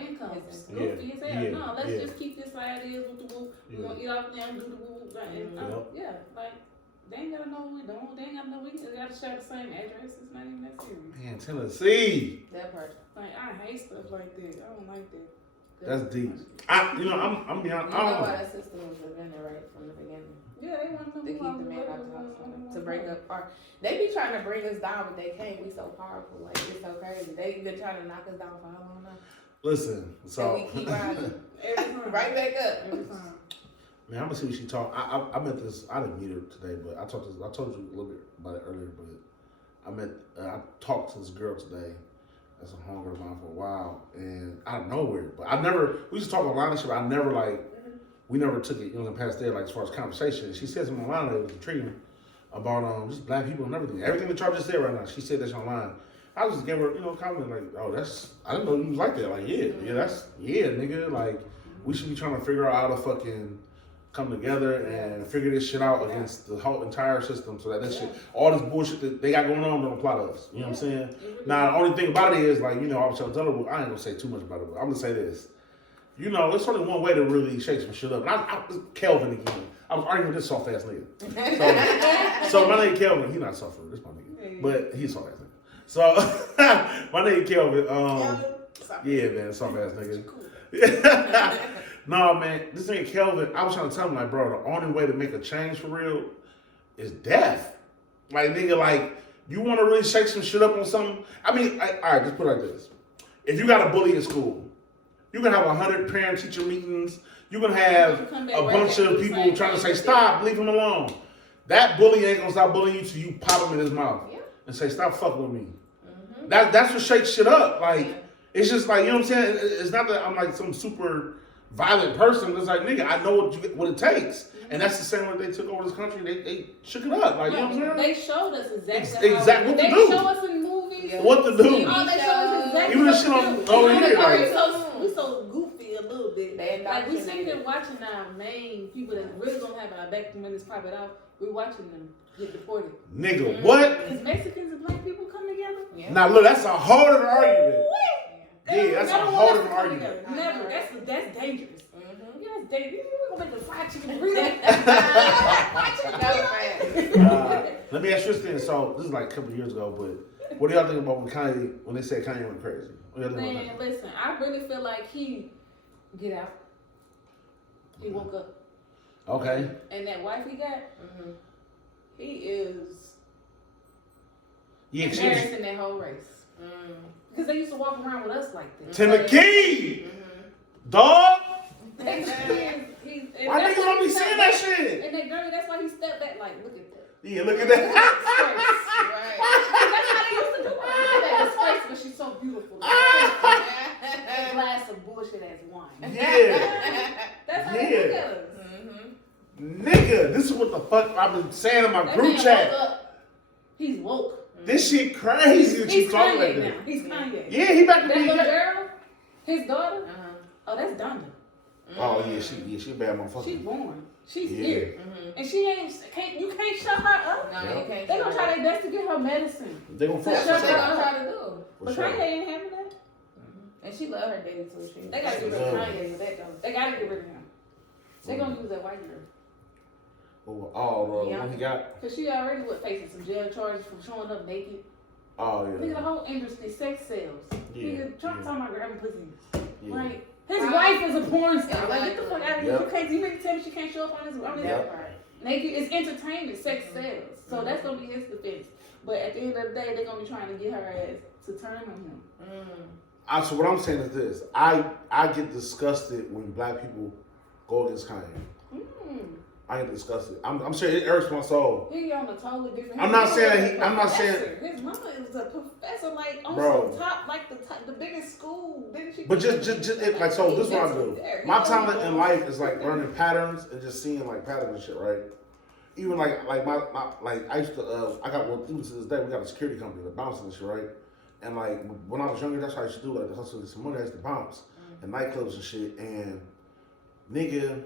income. It's goofy as hell. No, let's just keep this how it is with the whoop. We're gonna eat off them, do the whoop, and like they ain't gotta know what we doing. They ain't gotta know we just gotta share the same address. It's not even that serious. Man, Tennessee. That part. Like I hate stuff like that. I don't like that. That's deep. I'm beyond. You know why that system was invented right from the beginning. Yeah, they want to keep the man out the house, to break up our. They be trying to bring us down, but they can't. We so powerful, like it's so crazy. They been trying to knock us down for how long now? Listen, so And we keep rising, every time. right back up. Every time. man, I'm gonna see what she talk. I met this. I didn't meet her today, but I told you a little bit about it earlier. But I talked to this girl today. That's a homegirl of mine for a while, and out of nowhere. But we used to talk online and shit, but I never we never took it, past there, like as far as conversation. She said something online that was intriguing about just black people and everything. Everything that Charles just said right now, she said that online. I was just gave her, a comment like, oh, I didn't know you was like that. Like, nigga. Like, we should be trying to figure out how to fucking come together and figure this shit out against the whole entire system so that shit, all this bullshit that they got going on don't apply to us. You know what I'm saying? Now, the only thing about it is, like, I was telling her, I ain't gonna say too much about it, but I'm gonna say this. It's only one way to really shake some shit up. And I Kelvin again. I was arguing with this soft ass nigga. So my nigga Kelvin, he not suffering. This my nigga, but he's soft ass nigga. So my nigga Kelvin, yeah, man, soft ass nigga. No, man, this nigga Kelvin, I was trying to tell him, like, bro, the only way to make a change for real is death. Like, nigga, like, you want to really shake some shit up on something? I mean, all right, just put it like this. If you got a bully in school, you can have 100 parent-teacher meetings. You can have a bunch of people trying to say, stop, leave him alone. That bully ain't going to stop bullying you till you pop him in his mouth and say, stop fucking with me. That's what shakes shit up. Like, it's just like, you know what I'm saying? It's not that I'm like some super violent person. It's like, nigga, I know what it takes. And that's the same way they took over this country. They shook it up. Like, you know what I'm saying? They showed us exactly what to do. They show us in movies. What to do. They showed us exactly even the shit over here. We so goofy a little bit. Like, we sitting here watching our main people that really gonna have our back when this pop it out. We're watching them get deported. Nigga, what? Because Mexicans and black people come together. Yeah. Now, look, that's a whole other argument. They That's a never whole want us other to come argument. together. Never. That's dangerous. Yeah, that's dangerous. We're gonna make the fried chicken real. Let me ask you this thing. So, this is like a couple of years ago, but what do y'all think about when they said Kanye went crazy? What do y'all think about Man, that? listen, I really feel like he get out. He woke up. Okay. And that wife he got, he is embarrassing that whole race. Because they used to walk around with us like that. Tennessee! Dog! Why niggas don't be saying that shit? And they dirty, that's why he stepped back like, look at that. Yeah, look at that. Right. That's how they used to do it. That space, but she's so beautiful. A glass of bullshit as wine. Yeah. That's how they look Yeah. at us. Nigga, this is what the fuck I've been saying in my That group man chat. woke up. He's woke. This shit crazy that you He's talking like Kanye that. now. He's Kanye. Yeah, he back to That be. little girl, his daughter. Uh-huh. Oh, that's Donda. Oh yeah, she a bad motherfucker. She's born. She's Yeah. here, and she ain't. You can't shut her up. No, Yep. you can't. They gonna try their best to get her medicine. They gonna fuck That's for what they sure. gonna try to do. For But sure. Kanye ain't having that. And she love her daddy too. They gotta get rid of Yeah. Kanye for that though. They gotta get rid of him. They gonna use that white girl. Oh, the Yeah. one he got. Cause she already was facing some jail charges for showing up naked. Oh Nigga, the yeah. whole industry, sex sales. Yeah. Nigga, Trump Yeah. talking about grabbing pussy. Yeah. Like, his Right. wife is a porn star. Like, get the fuck out of here. Yep. You can't, you mean to tell me she can't show up on this? I mean, Yep. naked, it's entertainment, sex sells. So that's gonna be his defense. But at the end of the day, they're gonna be trying to get her ass to turn on him. So what I'm saying is this: I get disgusted when black people go against Kanye. I get disgusted. I'm sure it irks my soul. He on a totally different. I'm not saying that I'm not saying. His mama is a professor, like on Bro. some top, like the biggest school. Didn't she? But just it, like so. This is what I do. My talent in life is like learning patterns and just seeing like patterns and shit, right? Even like my like I used to I got well even to this day we got a security company that bounces and shit, right? And like when I was younger, that's what I used to do, like to hustle some money, I used to bounce in nightclubs and shit. And nigga,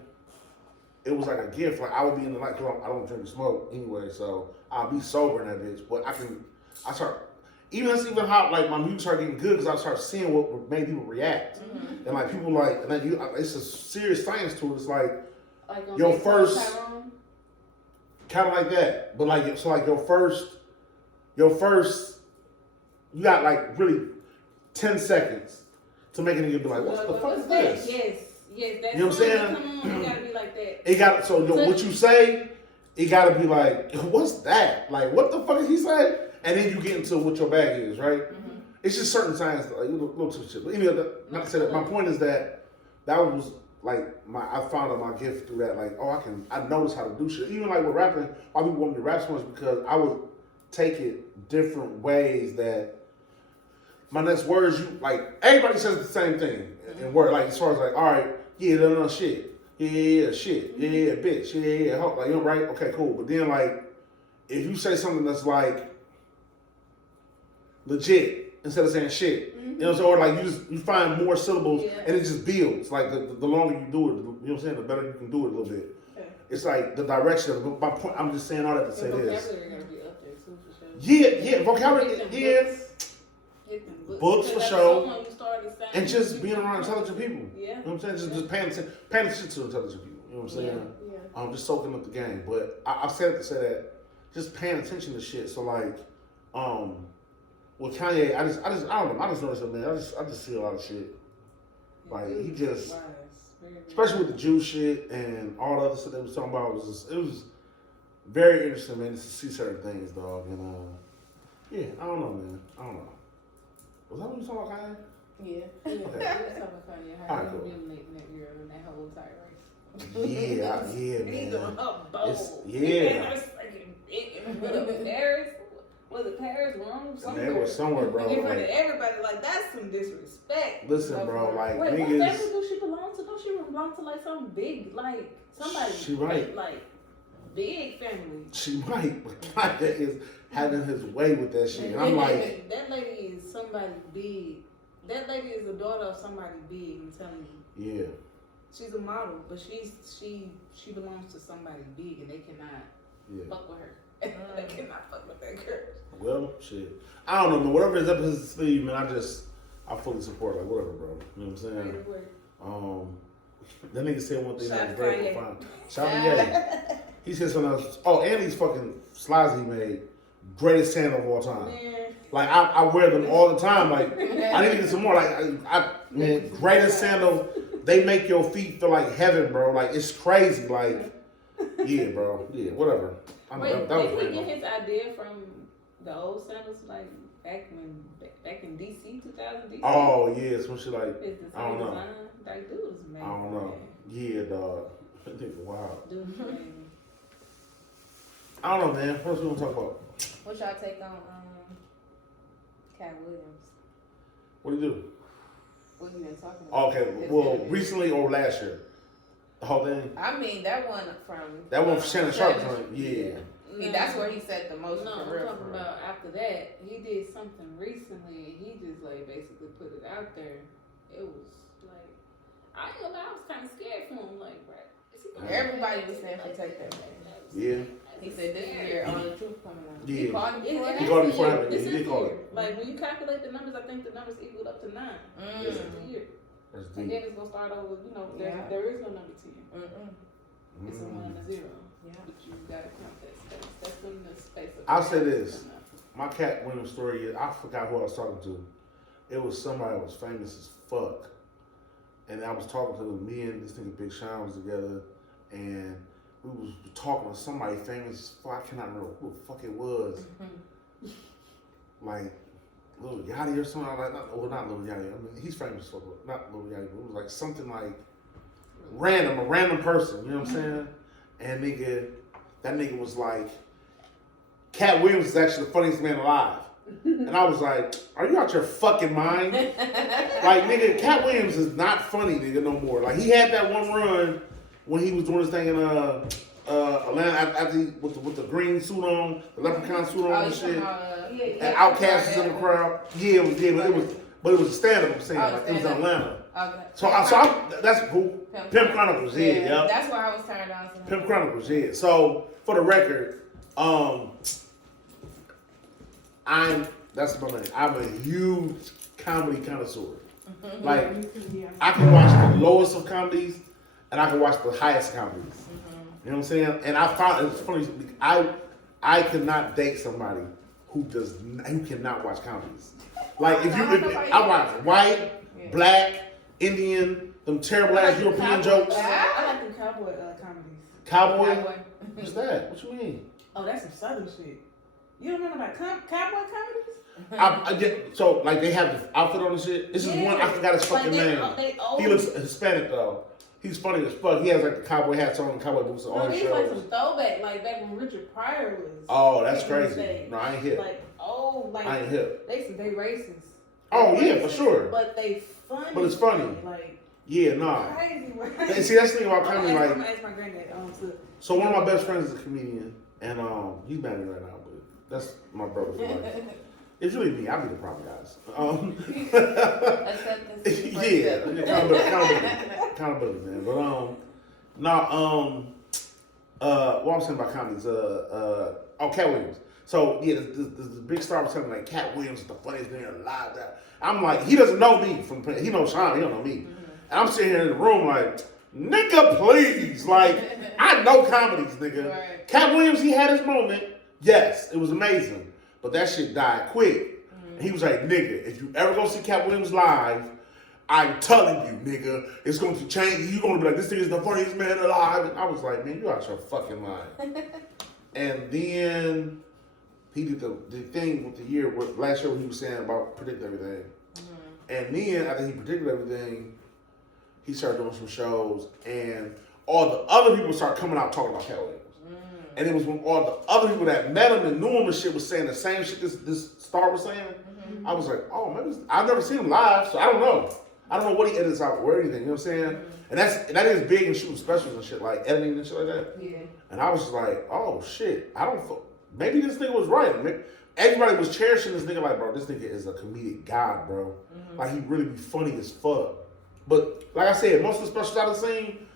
it was like a gift. Like I would be in the nightclub. I don't drink and smoke anyway, so I'll be sober in that bitch. But I start even how like my music started getting good because I start seeing what made people react. And like people like, and then it's a serious science to it. It's like on your Big first. Tyrone. Kind of like that, but like so, like your first, you got like really 10 seconds to make a nigga be like, what the fuck is this? Yes, that's You know what I'm saying? Come on, you gotta be like that. It got so what you say, it gotta be like, what's that? Like, what the fuck is he saying? And then you get into what your bag is, right? It's just certain signs, like little shit. But anyway, not to say that. My point is that was like I found out my gift through that. Like, I noticed how to do shit. Even like with rapping, why people want me to rap so much because I would take it different ways that my next words, you like everybody says the same thing in word. Like as far as like, all right, yeah, no shit, yeah, shit, yeah, bitch, yeah, ho. Like you know, right? Okay, cool. But then like, if you say something that's like legit instead of saying shit. You know what I'm saying? Or like you find more syllables and it just builds. Like the longer you do it, you know what I'm saying, the better you can do it a little bit. Okay. It's like the direction of my point. I'm just saying all that to say this. Vocabulary gotta be up there too for sure. Yeah, vocabulary, yeah. Books for sure. And just being around intelligent people. Yeah. You know what I'm saying? Just paying attention to intelligent people. You know what I'm saying? Yeah. Just soaking up the game. But I've said it to say that just paying attention to shit. So like, with Kanye, I don't know. I just noticed it, man. I just see a lot of shit. Like he just, especially with the Jew shit and all the other stuff they was talking about, it was very interesting, man, to see certain things, dog. And yeah, I don't know, man. I don't know. Was that what you talking about, Kanye? Yeah. Okay. We was talking about Kanye. How Alright, he cool. eliminating that girl in that whole entire race. Yeah, And he doing man. her bold. Yeah. Paris. Was it Paris, Rome, somewhere? They were somewhere, bro. In front of Like, everybody, like that's some disrespect. listen, bro, like Wait, what niggas. family do she belong to? Don't she belong to like some big, like somebody? She right. Like big family. She might, but Kanye is having his way with that shit. And I'm like, that lady is somebody big. That lady is the daughter of somebody big. I'm telling you. yeah. She's a model, but she belongs to somebody big, and they cannot fuck with her. They cannot fuck with that girl. Well, shit. I don't know, man. Whatever is up his sleeve, man. I fully support, like, whatever, bro. You know what I'm saying? That nigga said one thing that was very profound. Shout out to Ye. He said something else. Oh, and these fucking slides he made. Greatest sandal of all time. Man. Like, I wear them all the time. Like, I need to get some more. Like, man, greatest sandal. They make your feet feel like heaven, bro. Like, it's crazy. Like, yeah, bro. Yeah, whatever. I know, Wait, that was did he great, get his idea from the old sandals, like back in DC, 2000 DC? Oh, yeah, some shit like, Is the I don't same know. design? Like, dude was amazing. I don't know. Yeah, dog. Wow. Dude was amazing. I don't know, man. What else we gonna talk about? What y'all take on Cat Williams? What do you do? What you been talking about? Okay, well, recently or last year? The whole thing? I mean, that one from... That one for Shannon Sharp joint, yeah. See, that's where he set the most No, for real. I'm talking about after that. He did something recently. He just like basically put it out there. It was like I ain't gonna lie, I was kind of scared for him. Like, right? Is he gonna Everybody was saying protect that man. Yeah. He said this year all the truth coming out. Yeah. He called him before He that? called him before that. This He is did the call year. it. Like when you calculate the numbers, I think the numbers equaled up to 9. This is the year. That's And deep. then it's gonna start over. You know, Yeah. there is no number 10. It's a 1 Mm. and a 0. Yeah. But you gotta count that space. That's in the space of. I'll say this. My Cat Williams story is, I forgot who I was talking to. It was somebody that was famous as fuck. And I was talking to me and this nigga Big Sean was together, and we was talking to somebody famous as fuck. I cannot remember who the fuck it was. Like Lil Yachty or something. Like, not Lil Yachty. I mean, he's famous for, not Lil Yachty, but it was like something like random, a random person. You know what I'm saying? And that nigga was like, Cat Williams is actually the funniest man alive. And I was like, are you out your fucking mind? Like, nigga, Cat Williams is not funny, nigga, no more. Like, he had that one run when he was doing his thing in Atlanta with the green suit on, the leprechaun suit on and shit. And Outkast was in the crowd. Yeah, but it was a stand-up, I'm saying. Like, it was in Atlanta. Okay. That's cool. Pimp Chronicles, yeah. That's why I was turned on to him. Pimp Chronicles, yeah. So, for the record, that's my name. I'm a huge comedy connoisseur. Like, I can watch the lowest of comedies, and I can watch the highest of comedies. You know what I'm saying? And I found it's funny. I cannot date somebody who cannot watch comedies. Like, I watch white, black, Indian, them terrible ass European jokes. I like the cowboy comedies. Cowboy? What's that? What you mean? Oh, that's some southern shit. You don't know about cowboy comedies? I get, so like they have the outfit on the shit. This is one I forgot his fucking name. He looks Hispanic though. He's funny as fuck. He has like the cowboy hats on and cowboy boots on all his he's like shows. some throwback, like back when Richard Pryor was. Oh, that's crazy. No, I ain't hip. I ain't hip. They racist. Oh yeah, for sure. But they funny. But it's funny. Like yeah, nah. crazy. And see, that's the thing about comedy. Like, I'm gonna ask my granddad. So one of my best friends is a comedian, and he's married right now, but that's my brother for life. It's really me. I be the problem, guys. Accountability, man. But what I'm saying about comedies, Cat Williams. So yeah, this big star was telling me like Cat Williams is the funniest man alive. I'm like, he doesn't know me he knows Sean, he don't know me. And I'm sitting here in the room like, nigga, please, like I know comedies, nigga. Right. Cat Williams, he had his moment. Yes, it was amazing, but that shit died quick. And he was like, nigga, if you ever go see Cat Williams live, I'm telling you, nigga, it's going to change. You're going to be like, this nigga's the funniest man alive. And I was like, man, you out your fucking mind. And then he did the thing with the year, last year when he was saying about predicting everything. And then after he predicted everything, he started doing some shows, and all the other people started coming out talking about Cat Williams. And it was when all the other people that met him and knew him and shit was saying the same shit this star was saying. I was like, oh, maybe I've never seen him live, so I don't know. I don't know what he edits out or anything, you know what I'm saying? And that is big in shooting specials and shit, like editing and shit like that. Yeah. And I was just like, oh shit, maybe this nigga was right. Maybe, everybody was cherishing this nigga like, bro, this nigga is a comedic god, bro. Like, he really be funny as fuck. But like I said, most of the specials I've seen,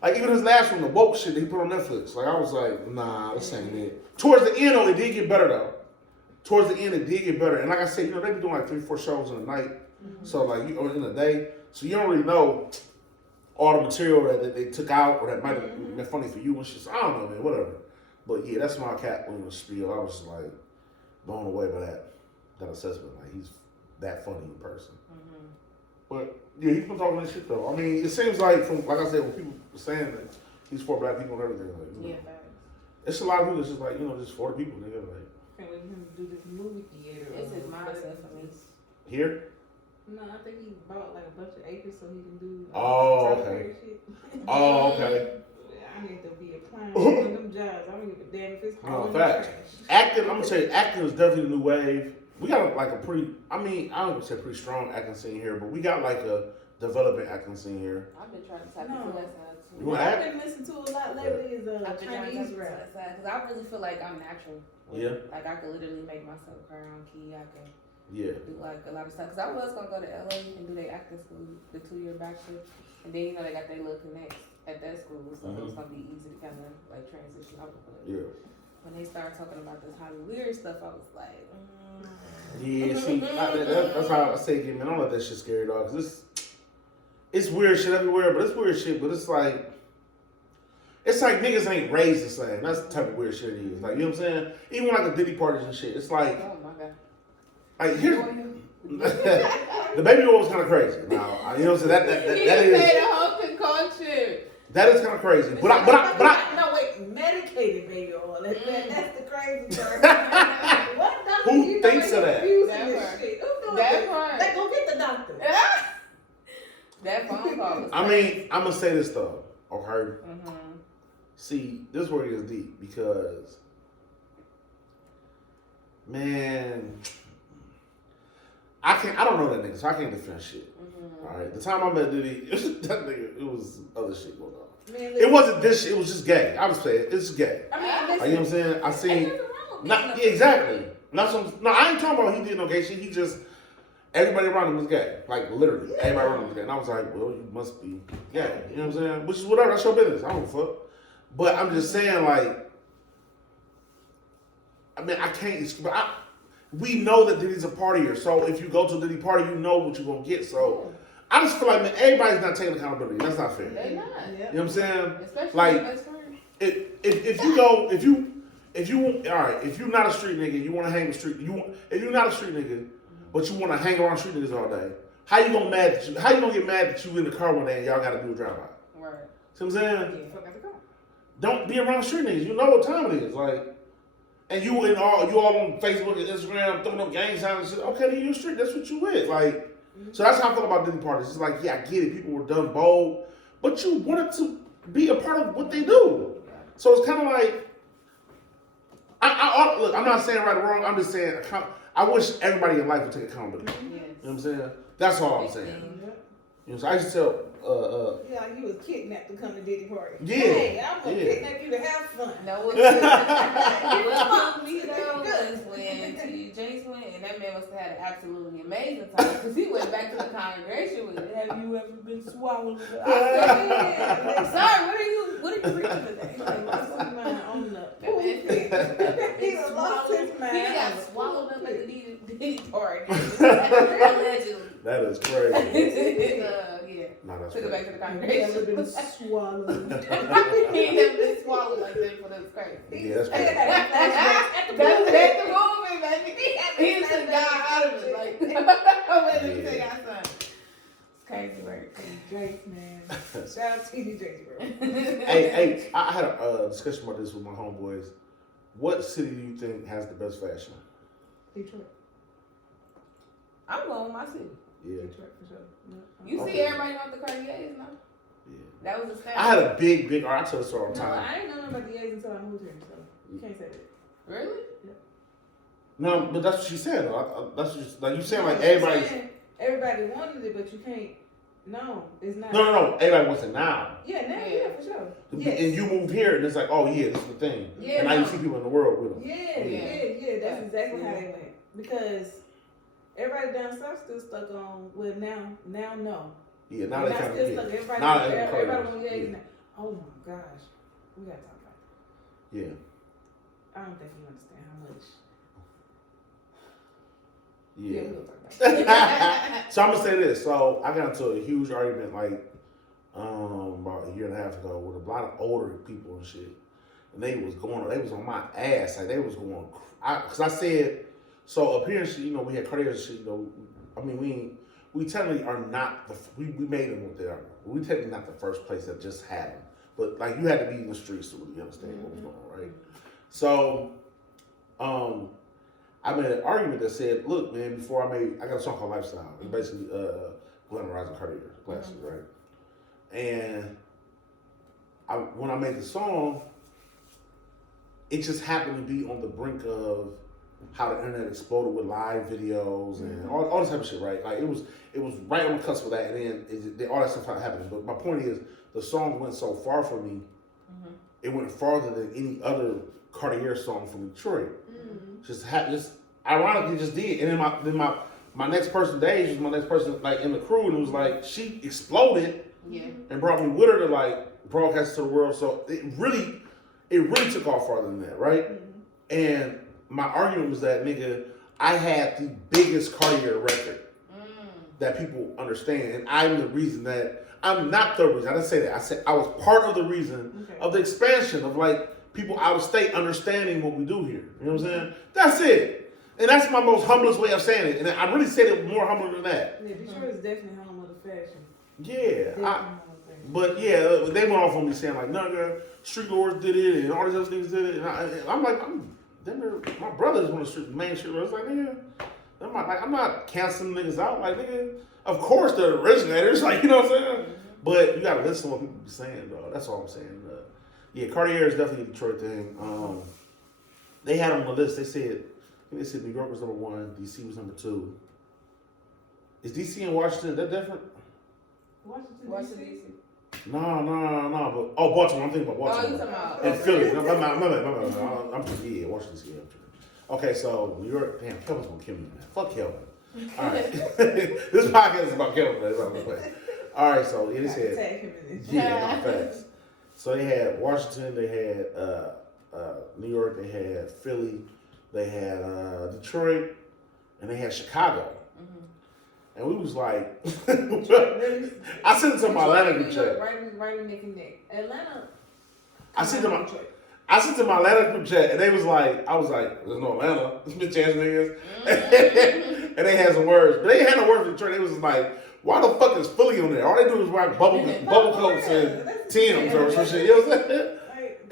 like even his last one, the woke shit that he put on Netflix, like I was like, nah, this ain't it. Towards the end, though, it did get better though. Towards the end, it did get better. And like I said, you know, they be doing like 3-4 shows in a night. So like, or in a day. So you don't really know all the material that they took out or that might have been funny for you and shit. So I don't know, man, whatever. But yeah, that's my Cat Williams spiel. I was just like blown away by that assessment. Like, he's that funny in person. But yeah, he's been talking that shit though. I mean, it seems like like I said, when people were saying that he's for black people and everything, like, you know, it's a lot of people that's just like, you know, just for the people, nigga. Like, can't wait for him to do this movie theater. It's his mindset for me. Here? No, I think he bought like a bunch of acres so he can do. Oh, okay. Shit. Oh, okay. I I need to be applying for them jobs. I don't give a damn if it's No, hard or facts. trash. Acting, I'm gonna say acting is definitely the new wave. We got like a pretty, I mean, I don't even say pretty strong acting scene here, but we got like a developing acting scene here. I've been trying to tap No. into that side You too. What wanna I've act? been listening to a lot lately is I've been trying to tap Chinese into rap. that side because I really feel like I'm natural. with Yeah. it. Like I could literally make myself cry on key. I can Yeah. do like a lot of stuff. Cause I was gonna go to LA and do their acting school, the 2-year bachelor, and then you know they got their little connects at that school, so it was gonna be easy to kind of like transition over. But Yeah. when they started talking about this Hollywood weird stuff, I was like, Yeah, see, that's how I say, man, don't let that shit scare you, dog. Cause it's weird shit everywhere, but it's weird shit, but it's like niggas ain't raised the same. That's the type of weird shit it is. Like, you know what I'm saying? Even like a Diddy parties and shit, it's like, oh my god. like here's the baby oil was kind of crazy. Now, you know what I'm saying? That He is made a whole concoction. that is kind of crazy. But I No, wait, medicated baby oil. That's the crazy part. What doctor Who you know thinks they of that? confusing That this part. shit? Who doing That this? part. Like, go get the doctor. That phone call was I mean, I'm gonna say this though, okay? mm-hmm. See, this word is deep because, man, I don't know that nigga, so I can't defend shit. All right, the time I met Diddy, that nigga, it was other shit going on. Man, It wasn't this shit. It was just gay. I would say it's gay. I mean, Like, you know what I'm saying? I seen. Not yeah, exactly. Not some. No, I ain't talking about he did no gay shit. He just everybody around him was gay. Like literally, everybody around him was gay. And I was like, well, you must be gay. You know what I'm saying? Which is whatever. That's your business. I don't give a fuck. But I'm just saying, like, I mean, I can't. But we know that Diddy's a partier. So if you go to a Diddy party, you know what you're gonna get. So I just feel like, man, everybody's not taking accountability. That's not fair. They not. You know what I'm saying? Especially Like, your best friend. if you go, if you all right, if you're not a street nigga, you want to hang with street, if you're not a street nigga, but you want to hang around street niggas all day, how you gonna get mad that you in the car one day and y'all got to do a drive by? Right. See what I'm saying? Yeah, fuck out the car. Don't be around street niggas. You know what time it is, like, and you all on Facebook and Instagram throwing up gang signs and shit. Okay, then you a street. That's what you is, like. So that's how I feel about Diddy parties. It's like, yeah, I get it. People were done bold, but you wanted to be a part of what they do. So it's kind of like, look, I'm not saying right or wrong. I'm just saying, I wish everybody in life would take accountability. Yes. You know what I'm saying? That's all I'm saying. You know, so I used to tell, Yeah, you was kidnapped to come to Diddy party. Yeah, Hey, I'm gonna yeah. kidnap you to have fun. No, what took me though was when TJ went, and that man must have had an absolutely amazing time because he went back to the congregation with, "Have you ever been swallowed?" I said, "Sorry, what are you reading today?" Like, Lost his mind on the That pool man- pit. He done lost his mind. He on got the swallowed pool up at the pit. Diddy party, allegedly. that is crazy. Yeah, No, that's took it back crazy. to the Never congregation. been swallowed. He ain't never been swallowed like that, but that's crazy. Yeah, that's Hey, crazy. at the That's pool pit. back the movie, baby. He took God out of it. Like, let me tell y'all something. It's crazy work. Drake, man. Shout out TD Jakes, bro. Hey, I had a discussion about this with my homeboys. What city do you think has the best fashion? Detroit. I'm going with my city. Yeah. Detroit for sure. You see Okay. everybody want the Cartiers now? Yeah. That was a style. I had a big, I tell this story all the No, time. I ain't know nothing about the A's until I moved here, so you can't say that. Really? No, but that's what she said. Though. That's what like you saying like No, everybody. saying everybody wanted it, but you can't. No, it's not. No. Everybody wants it now. Yeah, now, Yeah. yeah, for sure. Yes. And you moved here, and it's like, oh yeah, this is the thing. Yeah, and now no. you see people in the world with them. Yeah. That's Yeah. exactly how they went. Because everybody down south still stuck on. Well, now, no. Yeah, now We're they not kind still of stuck. yeah. Everybody, Now they everybody encourage. want the A's Yeah. now. Oh my gosh, we gotta talk about it. Yeah. I don't think you understand how much. Yeah. we gonna talk about it. So I'm gonna say this. So I got into a huge argument like about a year and a half ago with a lot of older people and shit, and they was on my ass, like they was going, cause I said, so apparently, you know, we had Cartiers and shit, you know, I mean we technically are not we made them what they are. We technically not the first place that just had them, but like you had to be in the streets to really understand what was going on, right? So, I made an argument that said, look, man, I got a song called Lifestyle. It's basically glamorizing Cartier glasses, right? And when I made the song, it just happened to be on the brink of how the internet exploded with live videos and all this type of shit, right? Like it was right on the cusp of that, and then all that stuff started happening. But my point is, the song went so far for me. It went farther than any other Cartier song from Detroit. Just ironically just did. And then my next person, Dave, was my next person like in the crew, and it was like she exploded and brought me with her to like broadcast to the world. So it really took off farther than that, right? And my argument was that, nigga, I had the biggest Cartier record that people understand, and I'm the reason that. I'm not the reason. I didn't say that. I said I was part of the reason of the expansion of like people out of state understanding what we do here. You know what I'm saying? That's it. And that's my most humblest way of saying it. And I really said it more humble than that. Yeah, Detroit is definitely home of the fashion. Yeah. But yeah, they went off on me saying like, nigga, Street Lords did it and all these other things did it. And I'm like, my brother's one of the main Street Lords. Like, nigga, I'm not canceling niggas out. Like, nigga, of course they're originators. Like, you know what I'm saying? But you gotta listen to what people be saying, though. That's all I'm saying. Yeah, Cartier is definitely a Detroit thing. They had on the list. They said New York was number 1, DC was number 2. Is DC and Washington, is that different? Washington DC. No. But Baltimore. I'm thinking about Baltimore. Oh, you talking about? And Philly. My bad. I'm just Washington DC. Okay, so New York. Damn, Kelvin's gonna kill me, man. Fuck Kelvin. All right. This podcast is about Kelvin. That's what I'm gonna play. All right, so they said, facts. So they had Washington, they had New York, they had Philly, they had Detroit, and they had Chicago. And we was like, I sent it to my Atlanta group chat. Right neck and neck. Atlanta. I sent it to my Atlanta group chat, and they was like, I was like, there's no Atlanta. This bitch ass niggas. And they had some words, but they had no words for Detroit. They was like, why the fuck is Philly on there? All they do is wear bubble coats and Tims or some shit. You know what I'm saying?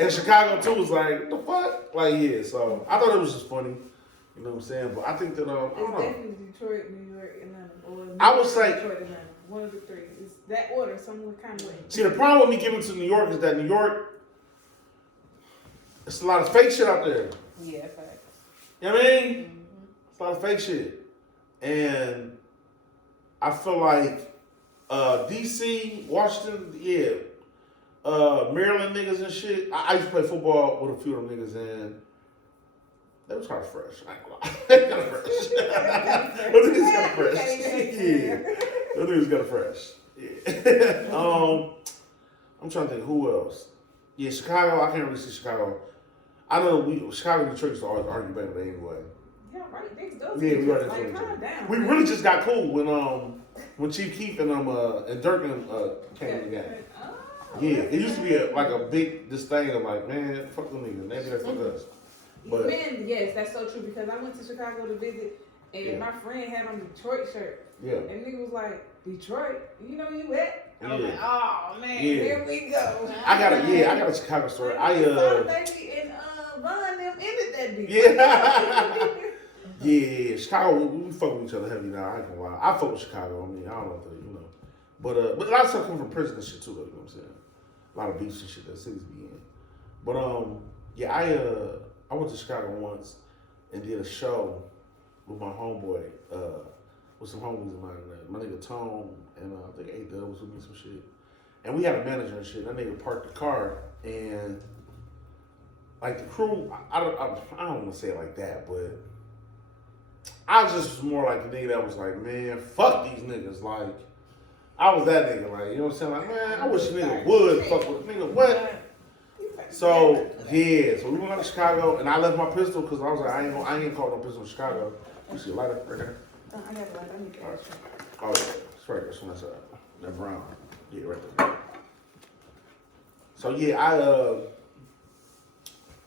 And Chicago too was like, what the fuck? Like, yeah. So I thought it was just funny. You know what I'm saying? But I think that I don't know. Definitely Detroit, New York, Atlanta, or I would say Detroit, Atlanta. One of the three. It's that order, some kind of way. See, the problem with me giving to New York is that New York, it's a lot of fake shit out there. Yeah, facts. You know what I mean? It's a lot of fake shit. And I feel like DC, Washington, Maryland niggas and shit. I used to play football with a few of them niggas, and they was kind of fresh. I ain't gonna lie. They kind of fresh. Those niggas kind of fresh. Yeah. Those niggas kind of fresh. Yeah. I'm trying to think who else. Yeah, Chicago. I can't really see Chicago. I know Chicago and Detroit used to always argue back then anyway. Yeah, right next door. Yeah, we are like, calm down. We really just got cool when Chief Keef and Dirk came together. Yeah, it used to be this thing of like, man, fuck them niggas, maybe that's fuck us. But man, yes, that's so true because I went to Chicago to visit, and my friend had on a Detroit shirt. Yeah. And nigga was like, Detroit, you know you at? I was like, oh man, here we go. I got a Chicago story. Baby and Ron them ended that bitch. Yeah, Chicago, we fuck with each other heavy now. I ain't gonna lie. I fuck with Chicago. I mean, I don't know if you know. But a lot of stuff comes from prison and shit too, though, you know what I'm saying? A lot of beats and shit that cities be in. But I went to Chicago once and did a show with my homeboy, with some homies of mine. My nigga Tone and I think A-Dub was with me some shit. And we had a manager and shit. That nigga parked the car and like the crew, I don't want to say it like that, but I just was more like the nigga that was like, man, fuck these niggas. Like, I was that nigga, like, you know what I'm saying? Like, man, I wish a nigga would fuck with a nigga. What? So, yeah, so we went out to Chicago, and I left my pistol because I was like, I ain't called no pistol in Chicago. You see a lighter right there? I got a lighter. I need to ask you. Oh, yeah, it's right there. So that's that brown. Yeah, right there. So, yeah,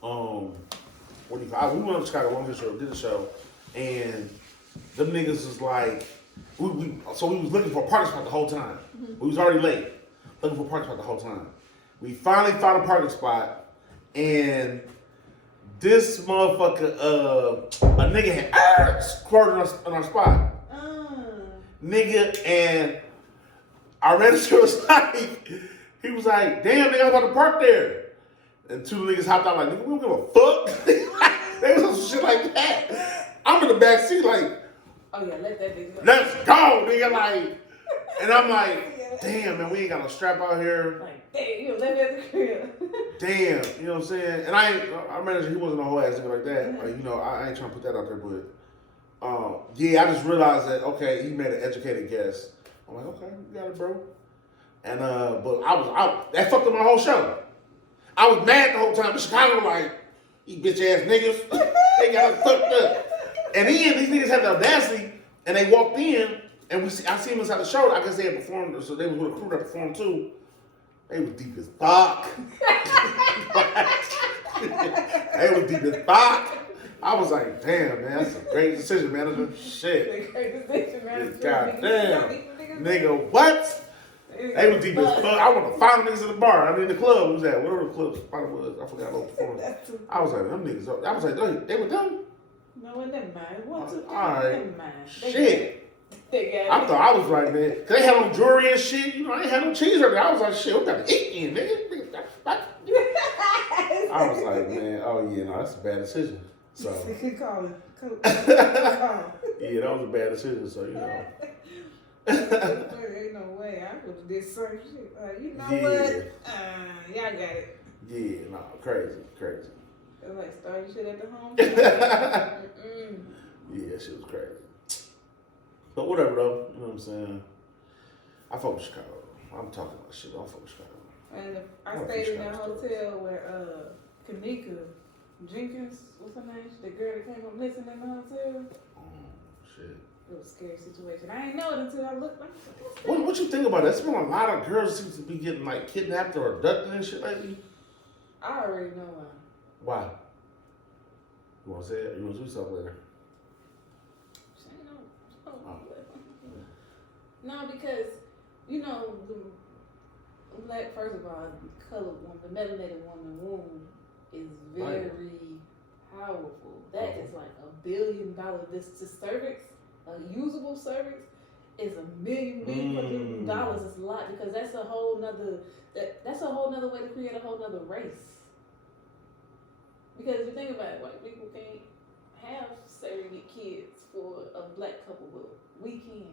we went up to Chicago, long show, did a show, and them niggas was like, we was looking for a parking spot the whole time. We was already late, looking for a parking spot the whole time. We finally found a parking spot, and this motherfucker, a nigga had squirted in our spot. Nigga, and our manager was like, He was like, damn, nigga, I'm about to park there. And two niggas hopped out like, nigga, we don't give a fuck. They was on some shit like that. I'm in the back seat like, oh yeah, let that nigga go. let's go, nigga. Like, and I'm like, damn, man, we ain't got no strap out here. Like, damn, you left at the crib. Damn, you know what I'm saying? And our manager, he wasn't a whole ass nigga like that. Like, you know, I ain't trying to put that out there, but yeah, I just realized that, okay, he made an educated guess. I'm like, okay, you got it, bro. And but I was out. That fucked up my whole show. I was mad the whole time. In Chicago, like, you bitch ass niggas, they got us fucked up. And then these niggas had the audacity, and they walked in, and I see them inside the show. I guess they had performed, so they was with a crew that performed too. They was deep as fuck. They was deep as fuck. I was like, damn, man, that's a great decision, manager. Shit. Great decision, man. God damn. Nigga, what? They was deep as fuck. I want to find them niggas in the bar. I mean, the club was at. Whatever the club spot was. I forgot what performance. I was like, them niggas. I was like, they were done? No, it never mind. 1, 2, 3. Alright. Never mind. Shit. They I thought I was right, man. Cause they had on jewelry and shit. You know, I ain't had no cheese right there. I was like, shit, we got to eat in, nigga. I was like, man, oh yeah, no, that's a bad decision. So Good call. yeah, that was a bad decision. So you know. Ain't no way. I would have did certain shit. You know Yeah. what? Y'all got it. Yeah, no, crazy. It's like starting shit at the home. Yeah, shit was crazy. But whatever though, you know what I'm saying? I fuck with Chicago. I'm talking about shit. I fuck with Chicago. And I stayed in that hotel where Kanika Jenkins, what's her name? The girl that came up missing in the hotel. Oh shit. It was a scary situation. I ain't know it until I looked. What you think about that? There's been a lot of girls seem to be getting like kidnapped or abducted and shit lately. I already know why. Why? You wanna say it? Or you wanna do something later? No, because you know the black, first of all, colored woman, the melanated woman womb is very powerful. That is like $1 billion. This cervix, a usable cervix, is $1 million dollars. It's a lot because that's a whole nother way to create a whole nother race. Because if you think about it, white people can't have surrogate kids for a black couple, but we can.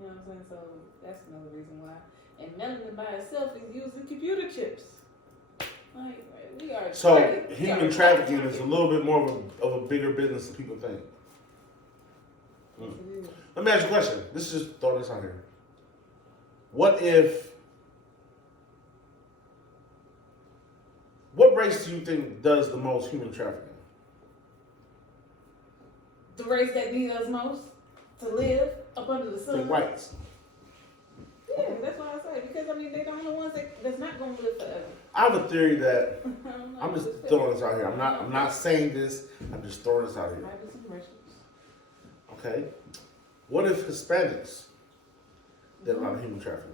You know what I'm saying? So that's another reason why. And melanin by itself is using computer chips. Like, we are. So human trafficking is a little bit more of a bigger business than people think. Let me ask you a question. This is just throw this out here. What race do you think does the most human trafficking? The race that needs us most to live up under the sun. The whites. Yeah, that's what I say. Because I mean, they're the only ones that's not going to live forever. I have a theory that I'm just It's throwing this out here. I'm not saying this. I'm just throwing this out here. Might be some Russians. Okay. What if Hispanics did a lot of human trafficking?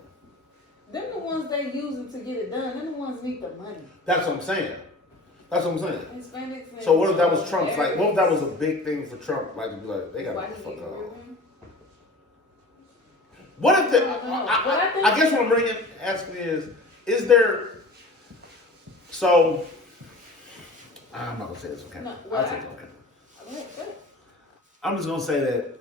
Them the ones they using to get it done. Them the ones need the money. That's what I'm saying. Hispanics. And So what if that was Trump's? Like, what if that was a big thing for Trump? Like, to be like, they got why to he fuck get off. rid of them? What if the, I I guess what I'm asking is there, so, I'm not going to say this, okay? No, I'll say it, okay. I'm just going to say that,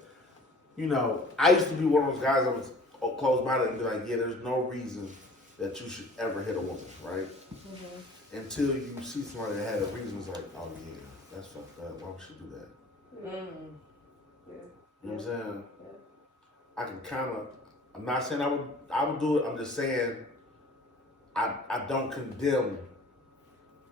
you know, I used to be one of those guys that was close-minded and be like, yeah, there's no reason that you should ever hit a woman, right? Mm-hmm. Until you see somebody that had a reason, it's like, oh yeah, that's fucked up. Why would she do that? Mm. You know what I'm saying? I can kind of, I'm not saying I would do it. I'm just saying I don't condemn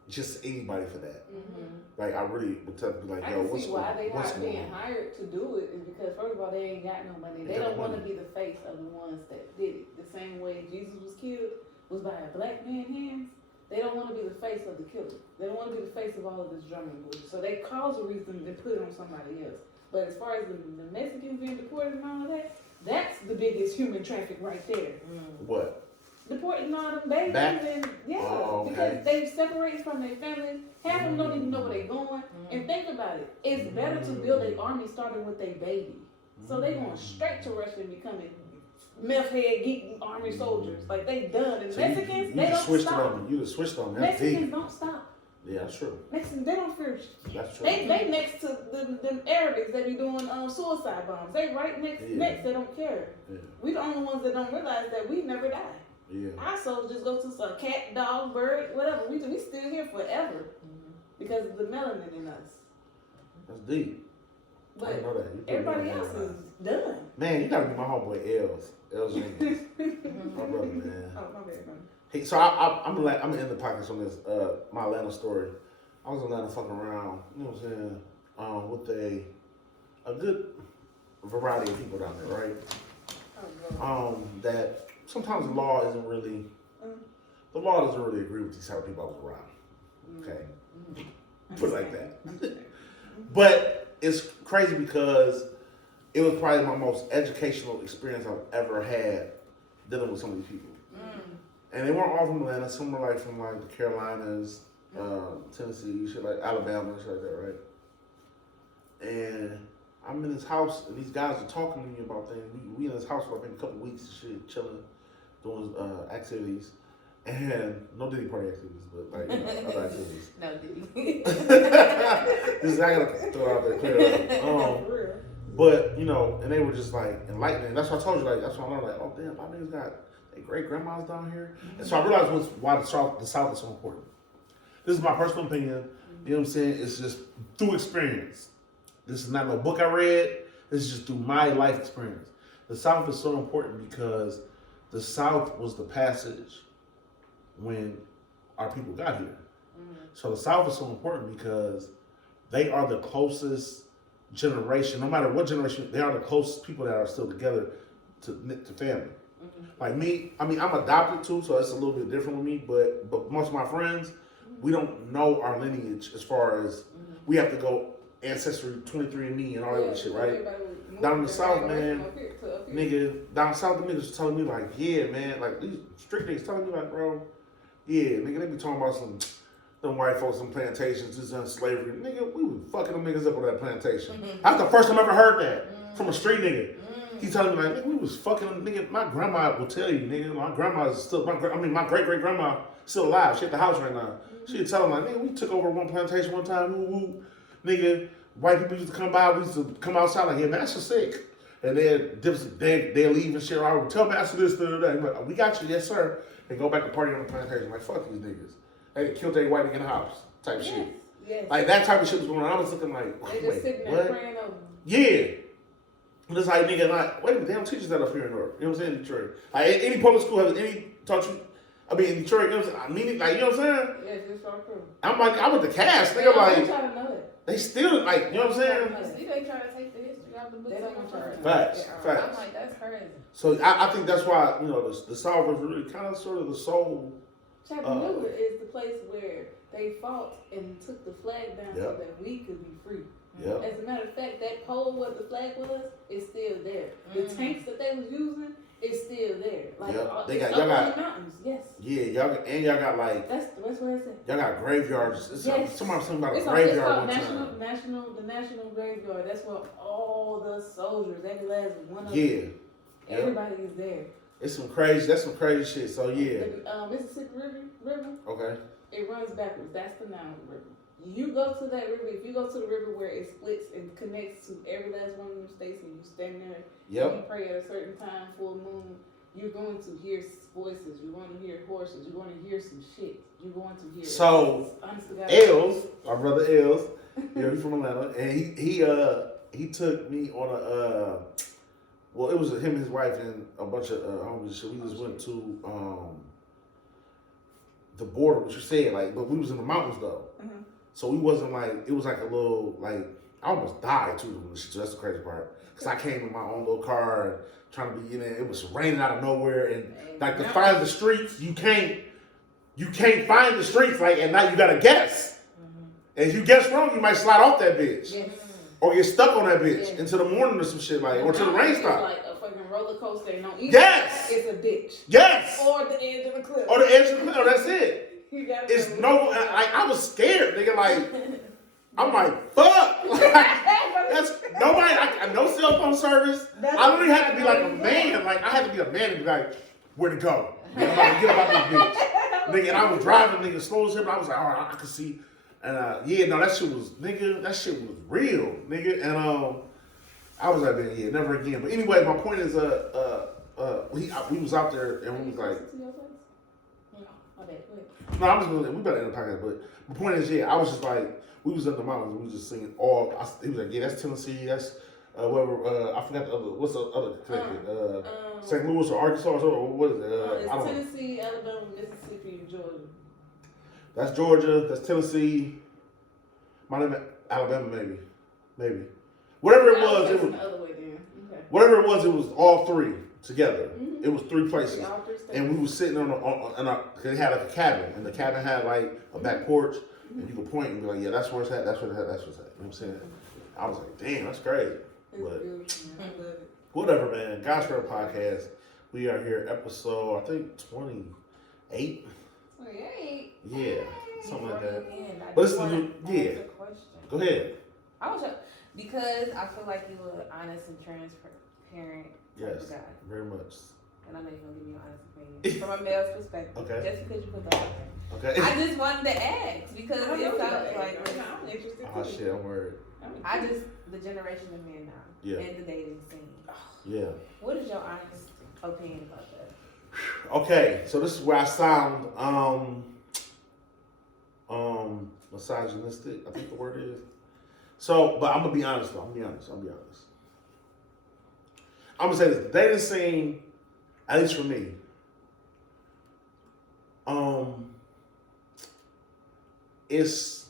just anybody for that. Mm-hmm. Like I really would tell people like, yo, what's going on? Why they are being hired to do it is because first of all they ain't got no money. They don't want to be the face of the ones that did it. The same way Jesus was killed was by a black man's hands. They don't want to be the face of the killer. They don't want to be the face of all of this drumming bullshit. So they cause a reason to put it on somebody else. But as far as the Mexicans being deported and all of that, that's the biggest human traffic right there. What? Deporting all them babies and because they separated from their families. Half of them don't even know where they're going. And think about it, it's better to build an army starting with their baby. So they going straight to Russia and becoming meth head geek army soldiers. Like they done. And So Mexicans, you they just don't switched stop. on them. You just switched on them. That's Mexicans deep. don't stop. Yeah, that's true. Mexicans, they don't fear. That's true. They next to them Arabics that be doing suicide bombs. They right next. They don't care. Yeah. We the only ones that don't realize that we never die. Yeah. Our souls just go to some cat, dog, bird, whatever. We still here forever because of the melanin in us. That's deep. I But didn't know that. You put me everybody on else that. is done. Man, you gotta be my homeboy Els Jenkins. My brother, man. Oh, my bad, man. Hey, so I'm gonna end the podcast on this my Atlanta story. I was in Atlanta fucking around, you know what I'm saying, with a good variety of people down there, right? Oh, That sometimes the law doesn't really agree with these type of people I was around. Okay, put it like that. But it's crazy because it was probably my most educational experience I've ever had dealing with some of these people. And they weren't all from Atlanta. Some were like from like the Carolinas, Tennessee, shit like Alabama and shit like that, right? And I'm in this house and these guys are talking to me about things. We in this house for like a couple weeks and shit, chilling, doing activities. And no Diddy party activities, but like, you know, other activities. No Diddy. This is, I gotta throw it out there clear. But, you know, and they were just like enlightening. That's what I told you, like, that's what I learned, like, oh damn, my niggas got their great grandmas down here. And so I realized why the South is so important. This is my personal opinion. You know what I'm saying? It's just through experience. This is not no book I read. This is just through my life experience. The South is so important because the South was the passage when our people got here. So the South is so important because they are the closest generation, no matter what generation, they are the closest people that are still together to family. Like me, I mean, I'm adopted too, so it's a little bit different with me, but most of my friends, we don't know our lineage as far as we have to go Ancestry 23andMe and all that shit, right? Down in the South, man, nigga, down south, the niggas was telling me like, yeah, man, like these strict niggas telling me like, bro, yeah, nigga, they be talking about them white folks, some plantations, just done slavery. Nigga, we was fucking them niggas up on that plantation. That's the first time I ever heard that from a street nigga. He telling me like, nigga, we was fucking them. Nigga, my grandma will tell you, nigga, my grandma's still, my great-great-grandma still alive. She at the house right now. She'd tell him like, nigga, we took over one plantation one time, woo. Nigga, white people used to come by, we used to come outside like, yeah, Master sick. And they'll leave and shit. I would tell Master this, that. Like, we got you, yes, sir. And go back to party on the plantation. Like, fuck these niggas. They killed their white nigga in the house type shit. Yes. Like, that type of shit was going on. I was looking like, They just wait, sitting there what? praying over. Yeah. And it's like, nigga, like, wait a minute, they don't teach us that up here in North. You know what I'm saying? In Detroit. Like, any public school has any taught you, I mean, in Detroit, you know what I'm saying? I mean, like, you know what I'm saying? Yes, it's so true. I'm like, I went to cast. Nigga, I'm like, trying to know that. they still, like, you know what I'm saying? See, they try to take the history out of the books. They don't try. Facts. I'm like, that's crazy. So I think that's why, you know, the South was really kind of sort of the soul. Chattanooga is the place where they fought and took the flag down so that we could be free. Yep. As a matter of fact, that pole where the flag was is still there. The tanks that they was using is still there. Like They it's got- up y'all in got- the mountains. Yes. Yeah, y'all got like, That's where it's at. y'all got graveyards. Yes. Somebody was talking about a It's graveyard called one time. the National Graveyard. That's where all the soldiers, every last one of Yeah. them, everybody is there. That's some crazy shit. So yeah. The Mississippi River, Okay. it runs backwards. That's the Nile River. You go to that river, if you go to the river where it splits and connects to every last one of them states and you stand there and you pray at a certain time, full moon, you're going to hear voices, you're going to hear horses, you're going to hear some shit. You're going to hear So, Els, our brother Els, yeah, he's from Atlanta, and he took me on a well, it was him, his wife, and a bunch of homies. So we just went to the border, what you said, like, but we was in the mountains though. So we wasn't like, it was like a little, like, I almost died too. So that's the crazy part. Because I came in my own little car and trying to be, it was raining out of nowhere. And like to find the streets, you can't find the streets, like, and now you gotta guess. And if you guess wrong, you might slide off that bitch. Yes. Or get stuck on that bitch into the morning or some shit, like, or till the rain stops. Like a fucking roller coaster, and on either Yes! side, it's a ditch. Yes! Or the edge of the cliff. Or the edge of the cliff, that's it. It's It's no, like, I was scared, nigga, like, I'm like, fuck. That's nobody, no cell phone phone service. I literally had to be like a man. Like I had to be a man and be like, where to go? Nigga, I'm about to get about this bitch. Nigga, and I was driving, nigga, slow as hell, but I was like, all right, I could see. And yeah, no, that shit was, nigga, that shit was real, nigga. And I was like, man, yeah, never again. But anyway, my point is, we was out there and we was like, no, I'm just gonna, we better end the podcast. But my point is, yeah, I was just like, we was in the mountains, we was just singing all. He was like, yeah, that's Tennessee, that's whatever. I forgot the other. What's the other connected? St. Louis or Arkansas or what is it? It's I don't Tennessee, Alabama, Mississippi, and Georgia. That's Georgia. That's Tennessee. Might have been Alabama, maybe. Whatever it was, it was. The other way then. Okay. Whatever it was all three together. Mm-hmm. It was three places, All three states. and we was sitting they had like a cabin, and the cabin had like a back porch, and you could point and be like, yeah, that's where it's at. That's where it's at. That's where it's at. You know what I'm saying? I was like, damn, that's crazy. It's But beautiful, man. I love it. whatever, man. God's Fair Podcast. We are here, episode I think 28. 28. Yeah, something like that. But But it's the new, yeah. Go ahead. I was because I feel like you were honest and transparent type Yes, of guy. very much. And I know you're gonna give me your honest opinion from a male's perspective. Okay. Just because you put that out there. Okay. I just wanted to ask because I it know sounds that. like I'm interested Oh too. shit, I'm worried. I just the generation of men now Yeah. and the dating scene. Yeah. What is your honest opinion about that? Okay, so this is where I sound misogynistic, I think the word is. So, but I'm gonna be honest though. I'm gonna say this. The dating scene, at least for me, it's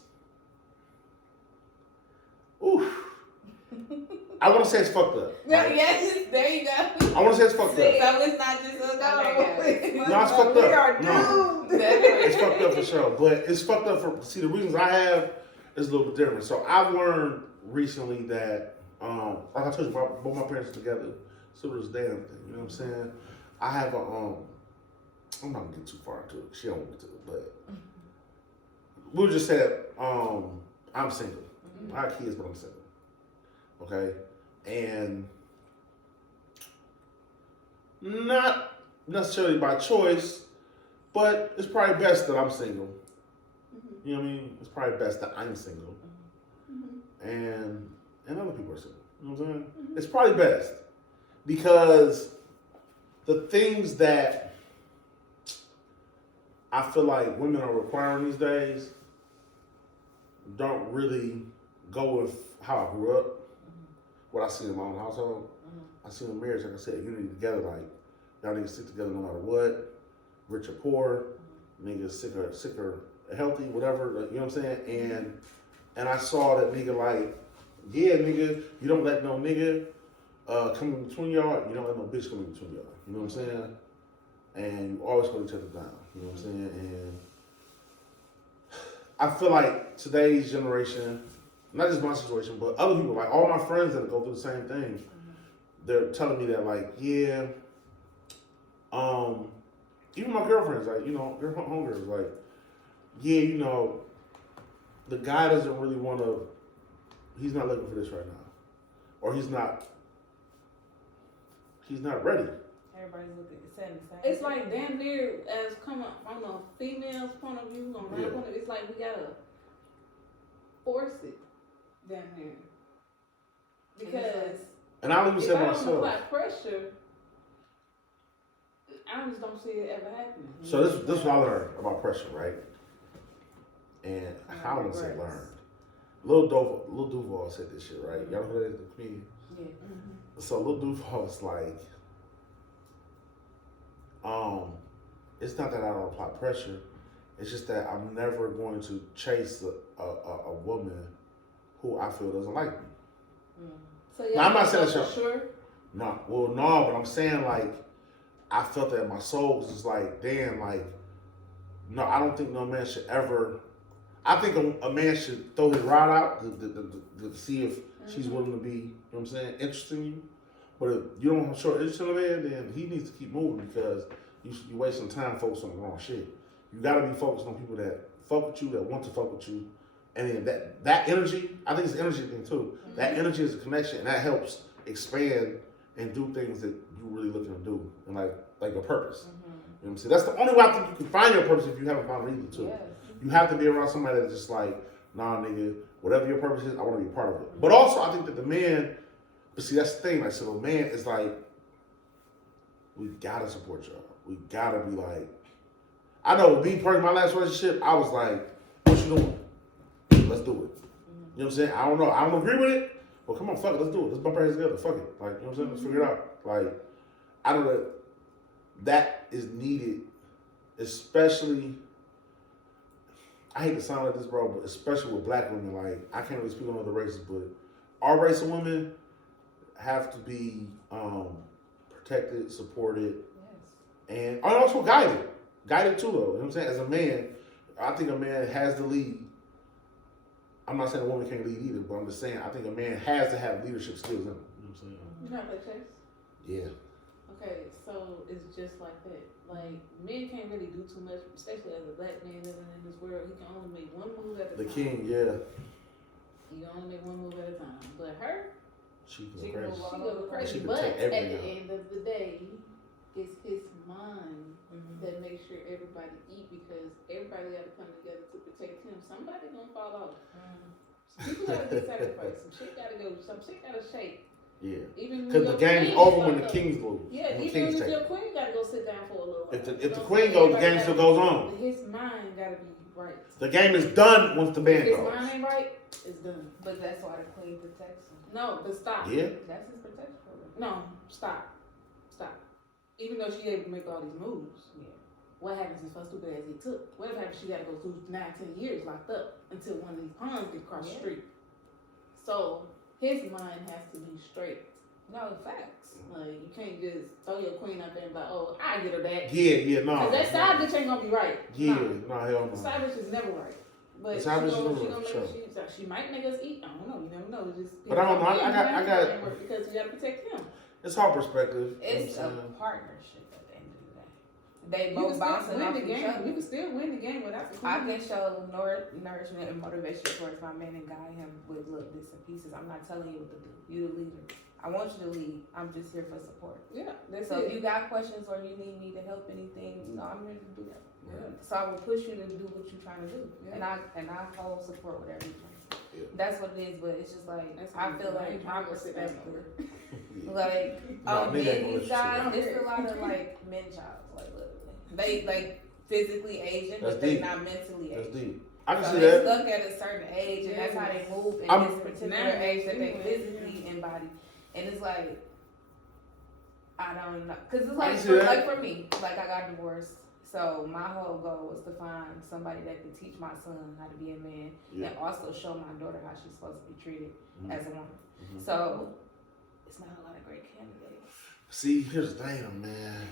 I want to say it's fucked up. Right? Yes, there you go. I want to say it's fucked up. So it's not just a No, it's fucked up. We are No. doomed. It's fucked up for sure. But it's fucked up for, see, the reasons I have is a little bit different. So I've learned recently that, like I told you, both my parents are together. So there's damn thing, you know what I'm saying? I have I'm not gonna get too far into it. She don't want to, but we'll just say that, I'm single. I have kids, but I'm single. Okay? And not necessarily by choice, but it's probably best that I'm single. You know what I mean? It's probably best that I'm single. And other people are single. You know what I'm saying? It's probably best. Because the things that I feel like women are requiring these days don't really go with how I grew up, what I see in my own household. I see in marriage, like I said, unity together, like y'all niggas stick together no matter what, rich or poor, niggas sick or healthy, whatever, you know what I'm saying? And I saw that nigga like, yeah, nigga, you don't let no nigga come in between y'all, you don't let no bitch come in between y'all, you know what I'm saying? And you always hold each other down, you know what I'm saying? And I feel like today's generation, not just my situation, but other people, like all my friends that go through the same thing, they're telling me that like, yeah, even my girlfriends, like, you know, their homegirls, like, yeah, you know, the guy doesn't really want to, he's not looking for this right now. Or he's not ready. Everybody's looking saying the same. It's like damn near as coming from a female's point of view, on my point of view, it's like we gotta force it down here. Because And I'll even if say I don't myself. apply pressure, I just don't see it ever happening. So this is what I learned about pressure, right? And how I want to say learned. Lil Duval said this shit, right? Y'all know who that is, the comedian? Yeah. So Lil Duval was like, it's not that I don't apply pressure. It's just that I'm never going to chase a woman who I feel doesn't like me. So Now, I'm not saying for that's sure. No, but I'm saying like, I felt that in my soul was just like, damn, like, no, I don't think no man should ever. I think a man should throw his rod out to see if she's willing to be, you know what I'm saying, interested in you. But if you don't show interest in a man, then he needs to keep moving because you wasting time focusing on the wrong shit. You gotta be focused on people that fuck with you, that want to fuck with you. And then that energy, I think it's an energy thing too. That energy is a connection and that helps. expand and do things that you really looking to do and like a purpose. Mm-hmm. You know what I'm saying? That's the only way I think you can find your purpose if you haven't found it either too. Yes. You have to be around somebody that's just like, nah, nigga, whatever your purpose is, I want to be a part of it. But also, I think that the man, but see, that's the thing. Like, so the man is like, we gotta support y'all. We gotta be like, I know with me personally, my last relationship, I was like, what you doing? Let's do it. You know what I'm saying? I don't know. I don't agree with it. Well, come on, fuck it. Let's do it. Let's bump our heads together. Fuck it. Like, you know what I'm saying? Let's figure it out. Like, I don't know. That is needed, especially. I hate to sound like this, bro, but especially with black women. Like, I can't really speak on other races, but our race of women have to be protected, supported, and also guided. Guided too, though. You know what I'm saying? As a man, I think a man has to lead. I'm not saying a woman can't lead either, but I'm just saying I think a man has to have leadership skills in him. You know what I'm saying? You know how to play chess? Yeah. Okay, so it's just like that. Like, men can't really do too much, especially as a black man living in this world. He can only make one move at a The time. king, yeah. He can only make one move at a time. But her, She She can can crazy. move she go crazy. She can But take at the everything end of the day, it's his mind Mm-hmm. that makes sure everybody eat, because everybody got to come together to protect him. Somebody gonna fall off. Some people gotta get sacrificed. Some shit gotta go. Some shit gotta shake. Yeah. Even Because the game's over when the kings lose. Yeah, when the even kings if take your it. queen gotta go sit down for a little while. If the You know queen what I'm goes, the saying? game still goes on. His mind gotta be right. The game is done once the If band his goes. mind ain't right, it's done. But that's why the queen protects him. No, but stop. Yeah. That's his protection program. No, stop. Stop. Even though she able to make all these moves, Yeah. what happens if her stupid ass get took? What happens if she gotta go through 9-10 years locked up until one of these pawns get across the Yeah. street? So his mind has to be straight. No, facts. Like, you can't just throw your queen out there and be like, oh, I get her back. Yeah, no. Cause that side bitch ain't gonna be right. Yeah, Nah. no, hell The no. side bitch is never right. But The she side bitch is gonna, never she right, gonna sure. make, she might make us eat. I don't know. You never know. It's just, But I don't know. I got- because we gotta protect him. It's hard perspective. It's you know a what I'm saying? partnership at the end of the day. They You both can bouncing still off win the each game. other. You can still win the game without the queen. I can show nourishment and motivation towards my man and guide him with little bits and pieces. I'm not telling you what to do. You the leader. I want you to lead. I'm just here for support. Yeah, that's So it. if you got questions or you need me to help anything, you know, I'm here to do that. Yeah. So I will push you to do what you're trying to do. Yeah. And I hold support whatever you're trying to do. Yeah. That's what it is, but it's just like That's I what feel I like ain't my trying to sit down perspective. Yeah. Like, Nah, nigga ain't gonna let these you guys, sit. it's a lot of like men child, like literally. They like physically Asian, That's but they deep. not mentally That's Asian. deep. I can So see they that. stuck at a certain age, and that's how they move in I'm- this particular Now, age that they anyway, physically embody. And it's like, I don't know, cause it's I like can see for, that. like for me, like I got divorced. So my whole goal was to find somebody that could teach my son how to be a man, Yeah. and also show my daughter how she's supposed to be treated Mhm. as a woman. Mhm. So it's not a lot of great candidates. See, here's the thing, man.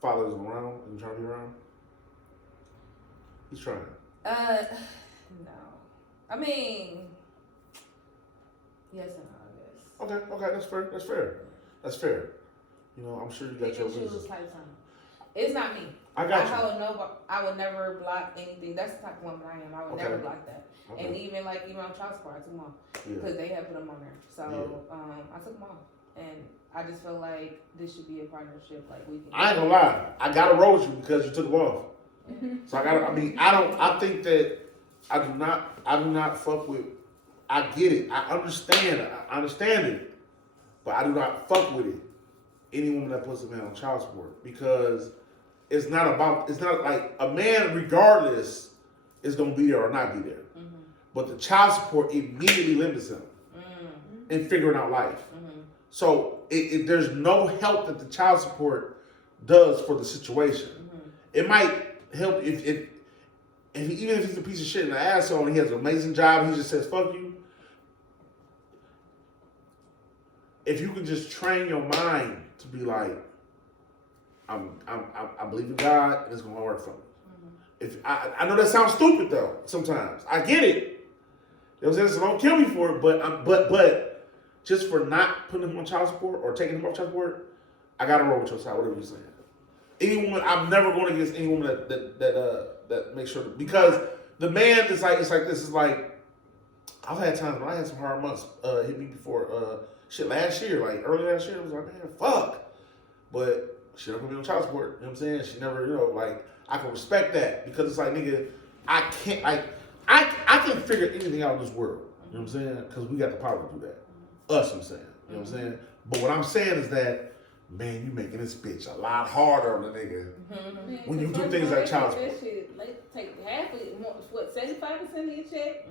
Father's around and trying to be around. He's trying. No. I mean, yes and no, I guess. Okay, that's fair. That's fair. That's fair. You know, I'm sure you got Pick your and choose reasons. type time. It's not me. I got you. I would never block anything. That's the type of woman I am. I would Okay. never block that. And Okay. even on child support, I took them off Yeah. because they had put them on there. So Yeah. I took them off, and I just feel like this should be a partnership. Like we can. I ain't gonna lie. I gotta roll with you because you took it off. So I think that I do not fuck with, I get it. I understand it. But I do not fuck with it. Any woman that puts a man on child support, because it's not like a man regardless is gonna be there or not be there. Mm-hmm. But the child support immediately limits him in figuring out life. Mm-hmm. So there's no help that the child support does for the situation. Mm-hmm. It might help even if he's a piece of shit and an asshole and he has an amazing job, he just says fuck you. If you could just train your mind to be like, I believe in God and it's gonna work for me. If I know that sounds stupid though, sometimes. I get it. You know what I'm saying? So don't kill me for it, but just for not putting him on child support or taking him off child support, I gotta roll with your side, whatever you're saying. Any woman, I'm never going against any woman that makes sure, because the man is like, it's like this is like, I've had times when I had some hard months hit me before shit last year, like early last year. I was like, man, fuck. But she never put me on child support. You know what I'm saying? She never, like, I can respect that because it's like, nigga, I can't, I can figure anything out in this world. You know what I'm saying? Because we got the power to do that. Us, I'm saying. You know what I'm saying? But what I'm saying is that, man, you making this bitch a lot harder on the nigga when you do things like child support. They take half of it, what, 75% of your check?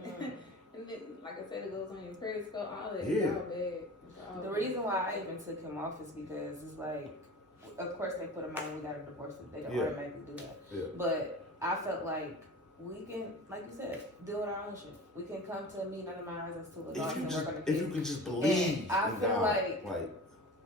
And then, like I said, it goes on your credit score, all that. Yeah. It's all bad. The reason why I even took him off is because it's like, of course they put him on, we got to divorce him. They don't automatically do that. Yeah. But I felt like we can, like you said, deal with our own shit. We can come to a meeting of the minds as to adults and work on the If you kids. can just believe I in feel God, like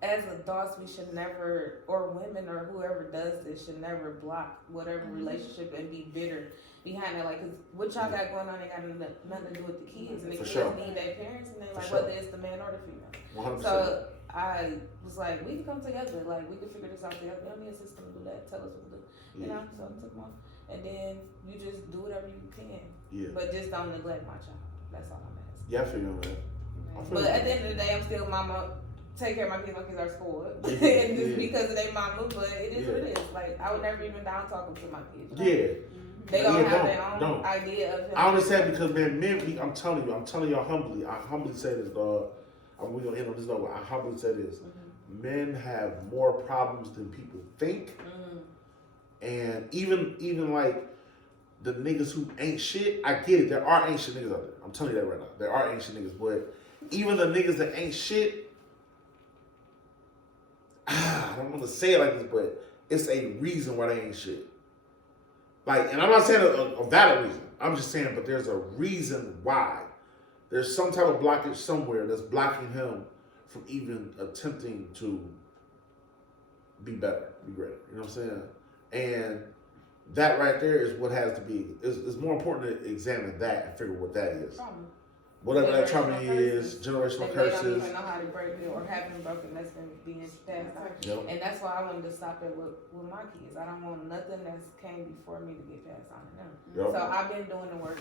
as adults, we should never, or women or whoever does this, should never block whatever relationship and be bitter behind it. Like, cause what y'all got going on ain't got nothing to do with the kids, and the kids need their parents, and they like whether it's the man or the female. 100%. So I was like, we can come together. Like, we can figure this out together. Let me a system to do that. Tell us what to do. You know. So I took them off, and then you just do whatever you can. Yeah. But just don't neglect my child. That's all I'm asking. Yeah, I feel you, man. But at the end of the day, I'm still mama. Take care of my kids. My kids are spoiled, and Yeah. just because of their mama. But it is what it is. Like, I would never even down talking to my kids. Yeah. They don't have their own idea of him. I understand because, man, men, I'm telling y'all humbly, I humbly say this, dog. We're going to end on this note, but I humbly say this. Men have more problems than people think. And even like the niggas who ain't shit, I get it. There are ain't shit niggas out there. I'm telling you that right now. There are ain't shit niggas. But even the niggas that ain't shit, I don't want to say it like this, but it's a reason why they ain't shit. Like, and I'm not saying a valid reason. I'm just saying, but there's a reason why. There's some type of blockage somewhere that's blocking him from even attempting to be better, be great. You know what I'm saying? And that right there is what has to be. It's more important to examine that and figure what that is. Whatever that trauma is, generational curses. They don't even know how to break it or have been broken. That's been being passed on. Yep. And that's why I wanted to stop it with my kids. I don't want nothing that's came before me to get passed on to them. Yep. So I've been doing the work.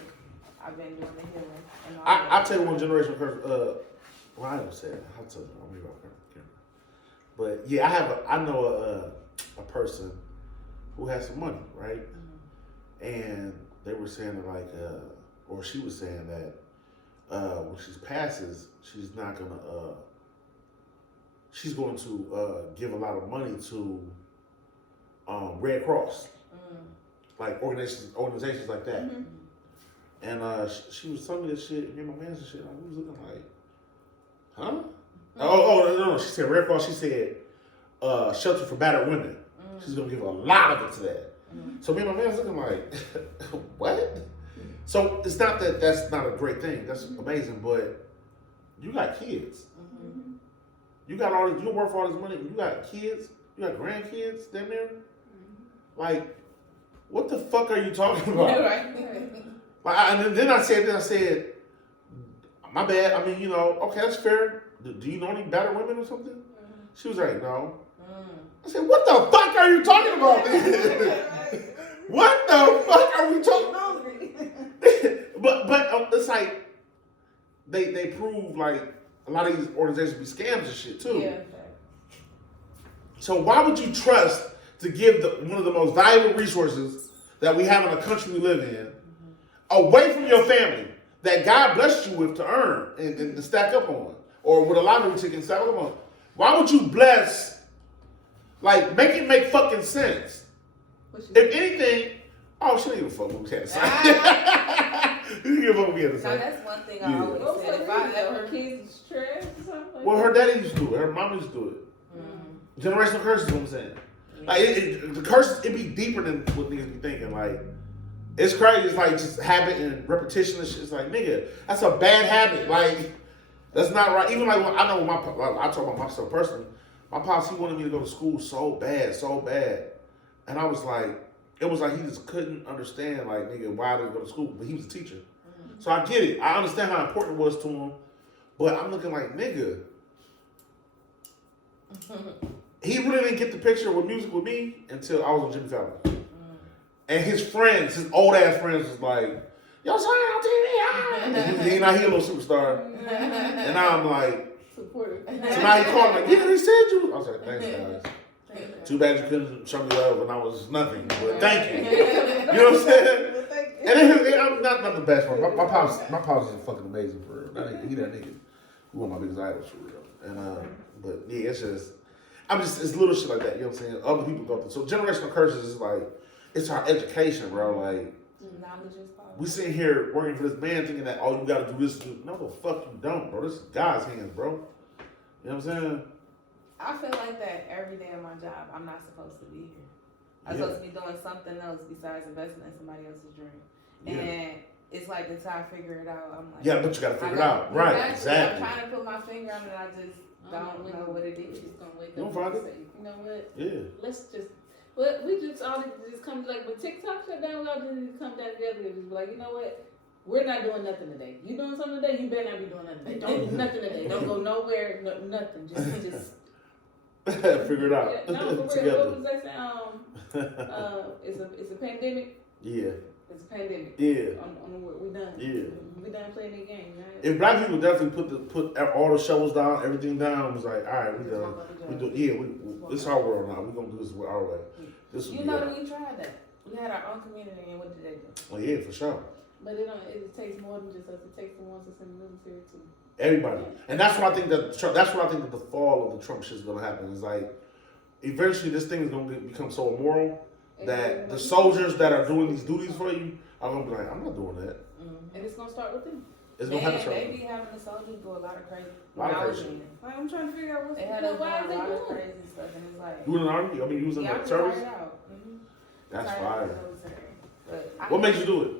I've been doing the healing. And all I'll tell you one generational curse. Well, I don't say it. I'll tell you. I'll leave it off camera. But yeah, I know a person who has some money, right? And they were saying that or she was saying that when she passes, she's not gonna. She's going to give a lot of money to Red Cross, like organizations like that. And she was telling me this shit. Me and my man and shit. I was looking like, huh? No. She said Red Cross. She said shelter for battered women. She's gonna give a lot of it to that. So me and my man was looking like, what? So it's not that that's not a great thing. That's amazing, but you got kids. You got all this. You work for all this money. You got kids. You got grandkids. Damn near. Like, what the fuck are you talking about? Like, and then I said, my bad. I mean, okay, that's fair. Do you know any better women or something? She was like, no. I said, what the fuck are you talking about? What the fuck are we talking about? but it's like they prove like a lot of these organizations be scams and shit too. Yeah. So why would you trust to give one of the most valuable resources that we have in the country we live in away from your family that God blessed you with to earn and to stack up on, or with a lottery ticket and stack up on? Why would you bless? Like, make it make fucking sense. If anything, she didn't give a fuck what we had to say. You didn't give a fuck what we had to say. Now, that's one thing I always said. If I ever her kids trash or something. Well, her daddy used to do it. Her mom used to do it. Generational curses is what I'm saying. Like, the curses, it be deeper than what niggas be thinking. Like, it's crazy. It's like just habit and repetition and shit. It's like, nigga, that's a bad habit. Like, that's not right. Even like, I know I talk about myself personally. My pops, he wanted me to go to school so bad. And I was like, it was like he just couldn't understand, like, nigga, why did he go to school? But he was a teacher. So I get it. I understand how important it was to him. But I'm looking like, nigga, he really didn't get the picture with music with me until I was on Jimmy Fallon. And his friends, his old ass friends was like, Your son on TV. He a little superstar. And now I'm like, supportive. so now he called me like, yeah, they said you. I was like, thanks, guys. Too bad you couldn't show me love when I was nothing. But thank you. You know what I'm saying? And I'm not the best one. My pops is fucking amazing for real. He that nigga. He one of my biggest idols for real. And but yeah, it's just it's little shit like that. You know what I'm saying? Other people go through. So generational curses is like it's our education, bro. Like knowledge is power. we sitting here working for this man thinking that you gotta do this. No, the fuck you don't, bro. This is God's hands, bro. You know what I'm saying? I feel like that every day of my job. I'm not supposed to be here. I'm supposed to be doing something else besides investing in somebody else's dream. Yeah. And it's like until I figure it out, I'm like, yeah, but you gotta figure it out, right? Exactly. I'm trying to put my finger on it, I just don't know what it is. Just gonna wake You up don't and find say, you know what? Yeah. Let's just. Well, we just all need to just come like when TikTok shut down, we all just need to come down together and just be like, you know what? We're not doing nothing today. You doing something today? You better not be doing nothing today. Don't do nothing today. Don't go nowhere. Nothing. Just. Figure it out. Yeah, no, for real. What was that saying? It's a pandemic. Yeah. It's a pandemic. Yeah. On the world, we done. Yeah. We done playing the game. Right? If black people definitely put all the shovels down, everything down, it was like, all right, we done. It's our world now. We're gonna do this our way. This you know that we tried that. We had our own community, and what did they do? Oh yeah, for sure. But it takes more than just us. It takes the ones that's in the military too. Everybody, and that's what I think that the fall of the Trump shit is gonna happen. Is like, eventually this thing is gonna become so immoral that the soldiers that are doing these duties for you are gonna be like, I'm not doing that. And it's gonna start with them. It's gonna happen. They be having the soldiers do a lot of crazy. Like, I'm trying to figure out what's they had us why doing are a lot they of doing crazy stuff, and it's like You in the army? I mean, you was in the service. That's fire. What made you do it?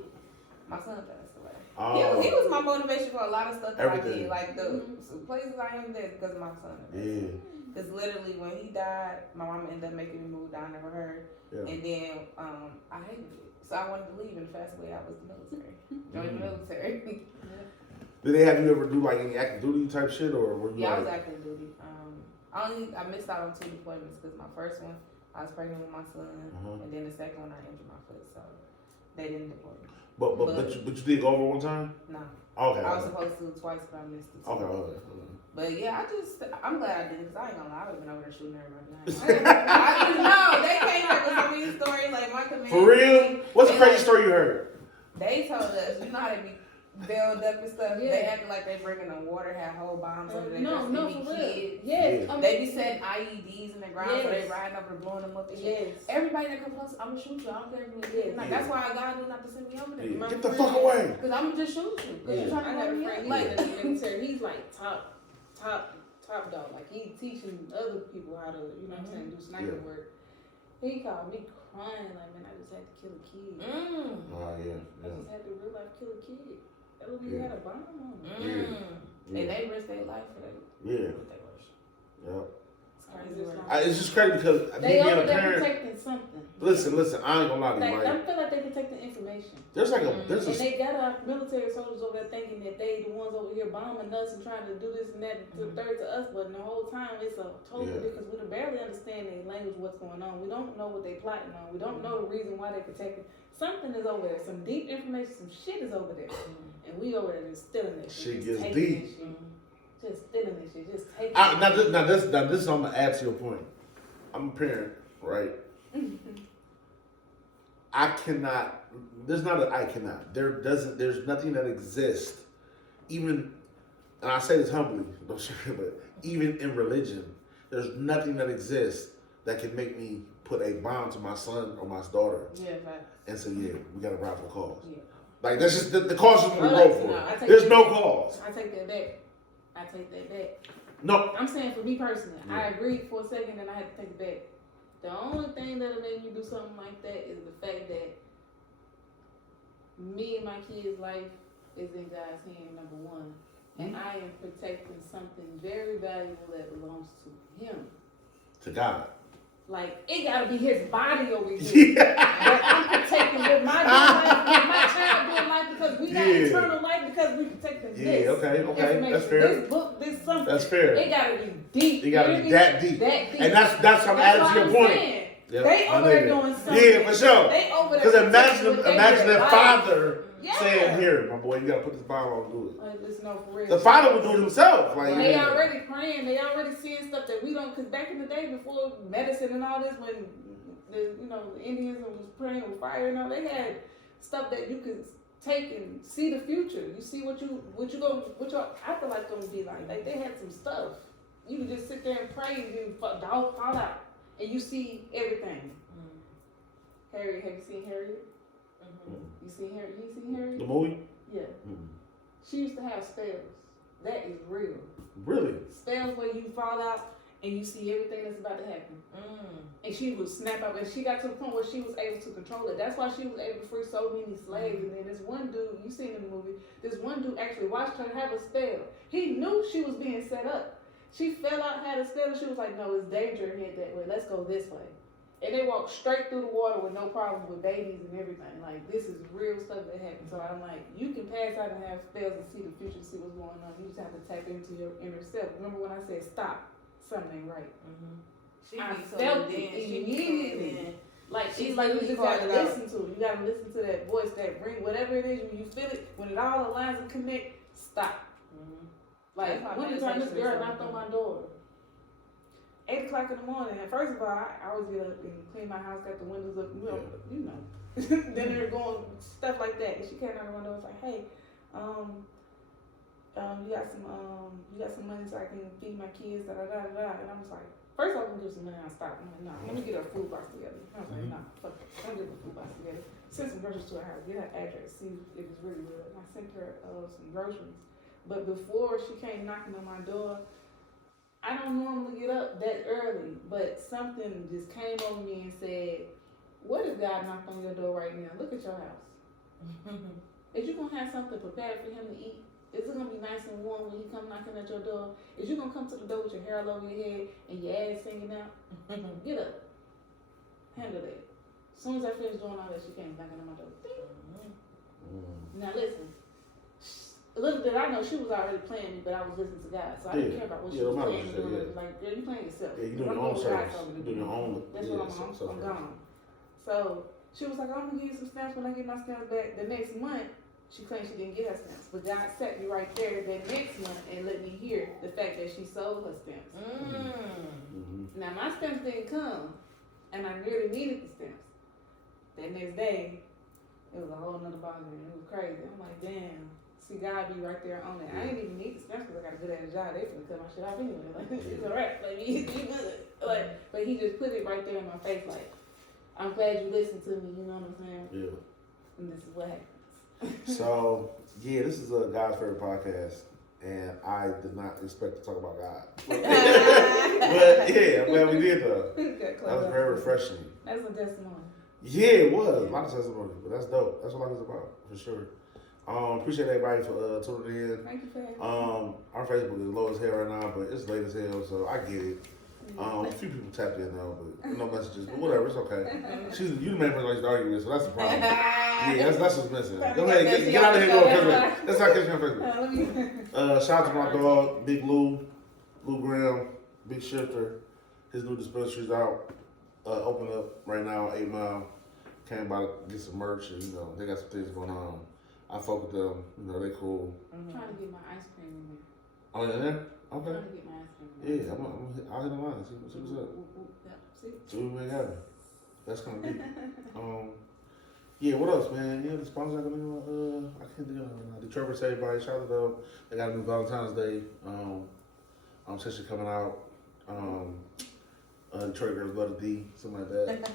My son passed away. Oh. He was my motivation for a lot of stuff that I Everything. did. Like the places I am there because of my son. Yeah. Because literally when he died, my mama ended up making me move down there with her. Yeah. And then I hated it. So I wanted to leave, and the fast way out was the military. Join the military. Did they have you ever do like any active duty type shit, or were you? Yeah, like... I was active duty. I missed out on 2 deployments because my first one I was pregnant with my son, and then the second one I injured my foot, so they didn't deploy me. But you did go over one time? No. Okay. I was supposed to twice, but I missed it. Okay. But yeah, I'm glad I did it because I ain't gonna lie, I would have been over there shooting everybody. I didn't know. They came up with so many stories like my commander. For real? What's the crazy story you heard? They told us, you know how they be build up and stuff. Yeah. They acted like they bringing the water, had whole bombs under their No, for real. Kids. Yes. They be setting IEDs in the ground, so they riding over blowing them up and shit. Yes. Everybody that comes close, I'm gonna shoot you. I don't care if you like, that's why God knew not to send me over there. Yeah. Get the fuck away. Because I'm gonna just shoot you. Because you're trying to I got a me friend, like, in the military. He's like top dog. Like he teaching other people how to, you know what I'm saying, do sniper work. He called me crying like, man, I just had to kill a kid. Oh yeah. I just had to real life kill a kid. That would be had a bomb on him. And they risk their life for that. Yeah. Yep. It's just crazy because they being a over there parent. protecting something. Listen. I ain't gonna lie to you. I feel like they protecting information. There's and they got our military soldiers over there thinking that they the ones over here bombing us and trying to do this and that to the third to us, but the whole time it's a total because we barely understand their language, what's going on. We don't know what they plotting on. We don't know the reason why they're protecting. Something is over there. Some deep information. Some shit is over there, and we over there just stealing it. Shit gets deep. Just stealing this shit. Just taking. Now this I'm gonna add to your point. I'm a parent, right? I cannot. There's not an I cannot. There's nothing that exists, even, and I say this humbly, but even in religion, there's nothing that exists that can make me put a bomb to my son or my daughter. Yeah, right. And say, yeah, we got to ride for the cause. Yeah. Like that's just the cause is what we roll for. There's no cause. I take that back. No. I'm saying for me personally, I agreed for a second and I had to take it back. The only thing that'll make me do something like that is the fact that me and my kid's life is in God's hand, number one. And I am protecting something very valuable that belongs to him. To God. Like, it gotta be his body over here. But I'm protecting with my life, with my child doing life because we got eternal life because we protecting this. Okay. That's fair. This book, this something. That's fair. It gotta be deep. It gotta be that deep. That deep. And that's I'm adding to your point. Yep. They over there doing something. Yeah, for sure. They over there. Because imagine that father saying, "Here, my boy, you gotta put this Bible on and do it." Like, listen, no, for real. The father would do it himself. Like they already praying. They already seeing stuff that we don't. Cause back in the day, before medicine and all this, when the Indians was praying with fire and all, they had stuff that you could take and see the future. You see what your afterlife gonna be like. Like they had some stuff. You can just sit there and pray and you don't fall out, and you see everything. Harriet, have you seen Harriet? You seen Harriet? You seen Harriet? The movie? Yeah. She used to have spells. That is real. Really? Spells where you fall out and you see everything that's about to happen. And she would snap out, and she got to the point where she was able to control it. That's why she was able to free so many slaves. And then this one dude, you seen in the movie, this one dude actually watched her have a spell. He knew she was being set up. She fell out, had a spell, and she was like, no, it's danger ahead that way. Let's go this way. And they walked straight through the water with no problem with babies and everything. Like, this is real stuff that happens. So I'm like, you can pass out and have spells and see the future, see what's going on. You just have to tap into your inner self. Remember when I said stop? Something ain't right. I felt it immediately. Like, she's like, you just gotta listen to it. You gotta listen to that voice, that ring, whatever it is. When you feel it, when it all aligns and connect, stop. Like, one time this girl knocked on my door. 8 o'clock in the morning. And first of all, I always get up and clean my house, got the windows up, you know. Then they're going stuff like that. And she came out the window and was like, "Hey, you got some money so I can feed my kids, da da da da." And I was like, first I'm gonna give some money, I'll stop. I'm like, "No, let me get her a food box together." I was like, "No, fuck it. Let me get her a food box together. Send some groceries to her house, get her address, see if it's really real." And I sent her some groceries. But before she came knocking on my door, I don't normally get up that early, but something just came over me and said, "What if God knocked on your door right now? Look at your house. Is you gonna have something prepared for him to eat? Is it gonna be nice and warm when he come knocking at your door? Is you gonna come to the door with your hair all over your head and your ass hanging out? Get up. Handle that." As soon as I finished doing all that, she came knocking on my door. Now listen. Little did I know she was already playing me, but I was listening to God, so I didn't care about what she was playing. Like, girl, you playing yourself. Yeah, you doing your own service. You doing your own. That's what I'm gone. So she was like, "I'm gonna give you some stamps when I get my stamps back." The next month, she claimed she didn't get her stamps, but God sat me right there that next month and let me hear the fact that she sold her stamps. Now my stamps didn't come, and I really needed the stamps. That next day, it was a whole nother ballgame. It was crazy. I'm like, damn. See, God be right there on it. I didn't even need the stamps because I got a good ass job. They finna cut my shit off anyway. Like, it's alright. Like, you good. Like, but he just put it right there in my face. Like, I'm glad you listened to me. You know what I'm saying? Yeah. And this is what happens. So, yeah, this is God's favorite podcast. And I did not expect to talk about God. But yeah, I'm glad we did though. That was very refreshing. That's a testimony. Yeah, it was. A lot of testimony. But that's dope. That's what life is about, for sure. Appreciate everybody for tuning in. Thank you for having me. Our Facebook is low as hell right now, but it's late as hell, so I get it. A few people tapped in though, but no messages. But whatever, it's okay. You the main person I used to argue with, so that's the problem. Yeah, that's what's missing. Go ahead, get out of here, go on Facebook. Let's not catch you on Facebook. Shout out to my dog, Big Lou Graham, Big Shifter. His new dispensary's out, open up right now, 8 Mile. Came by to get some merch, and they got some things going on. I fuck with them, they cool. I'm trying to get my ice cream in there. Oh, in there? Okay. I'm trying to get my ice cream in there. Yeah, I'll hit the line. See what's up. See what we make happen. That's gonna be. Yeah, what else, man? Yeah, the sponsors are gonna I can't think of Detroit Verse everybody. Shout out to them. They got a new Valentine's Day session coming out. Detroit Girls Love the D, something like that.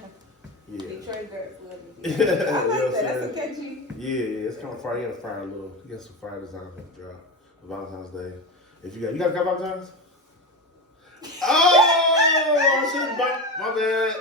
Yeah. Detroit Girls Love the D. That's a catchy. Yeah, it's kind of fire. You got some fire design for the drop for Valentine's Day. If you guys got Valentine's? Oh, I shouldn't. My bad.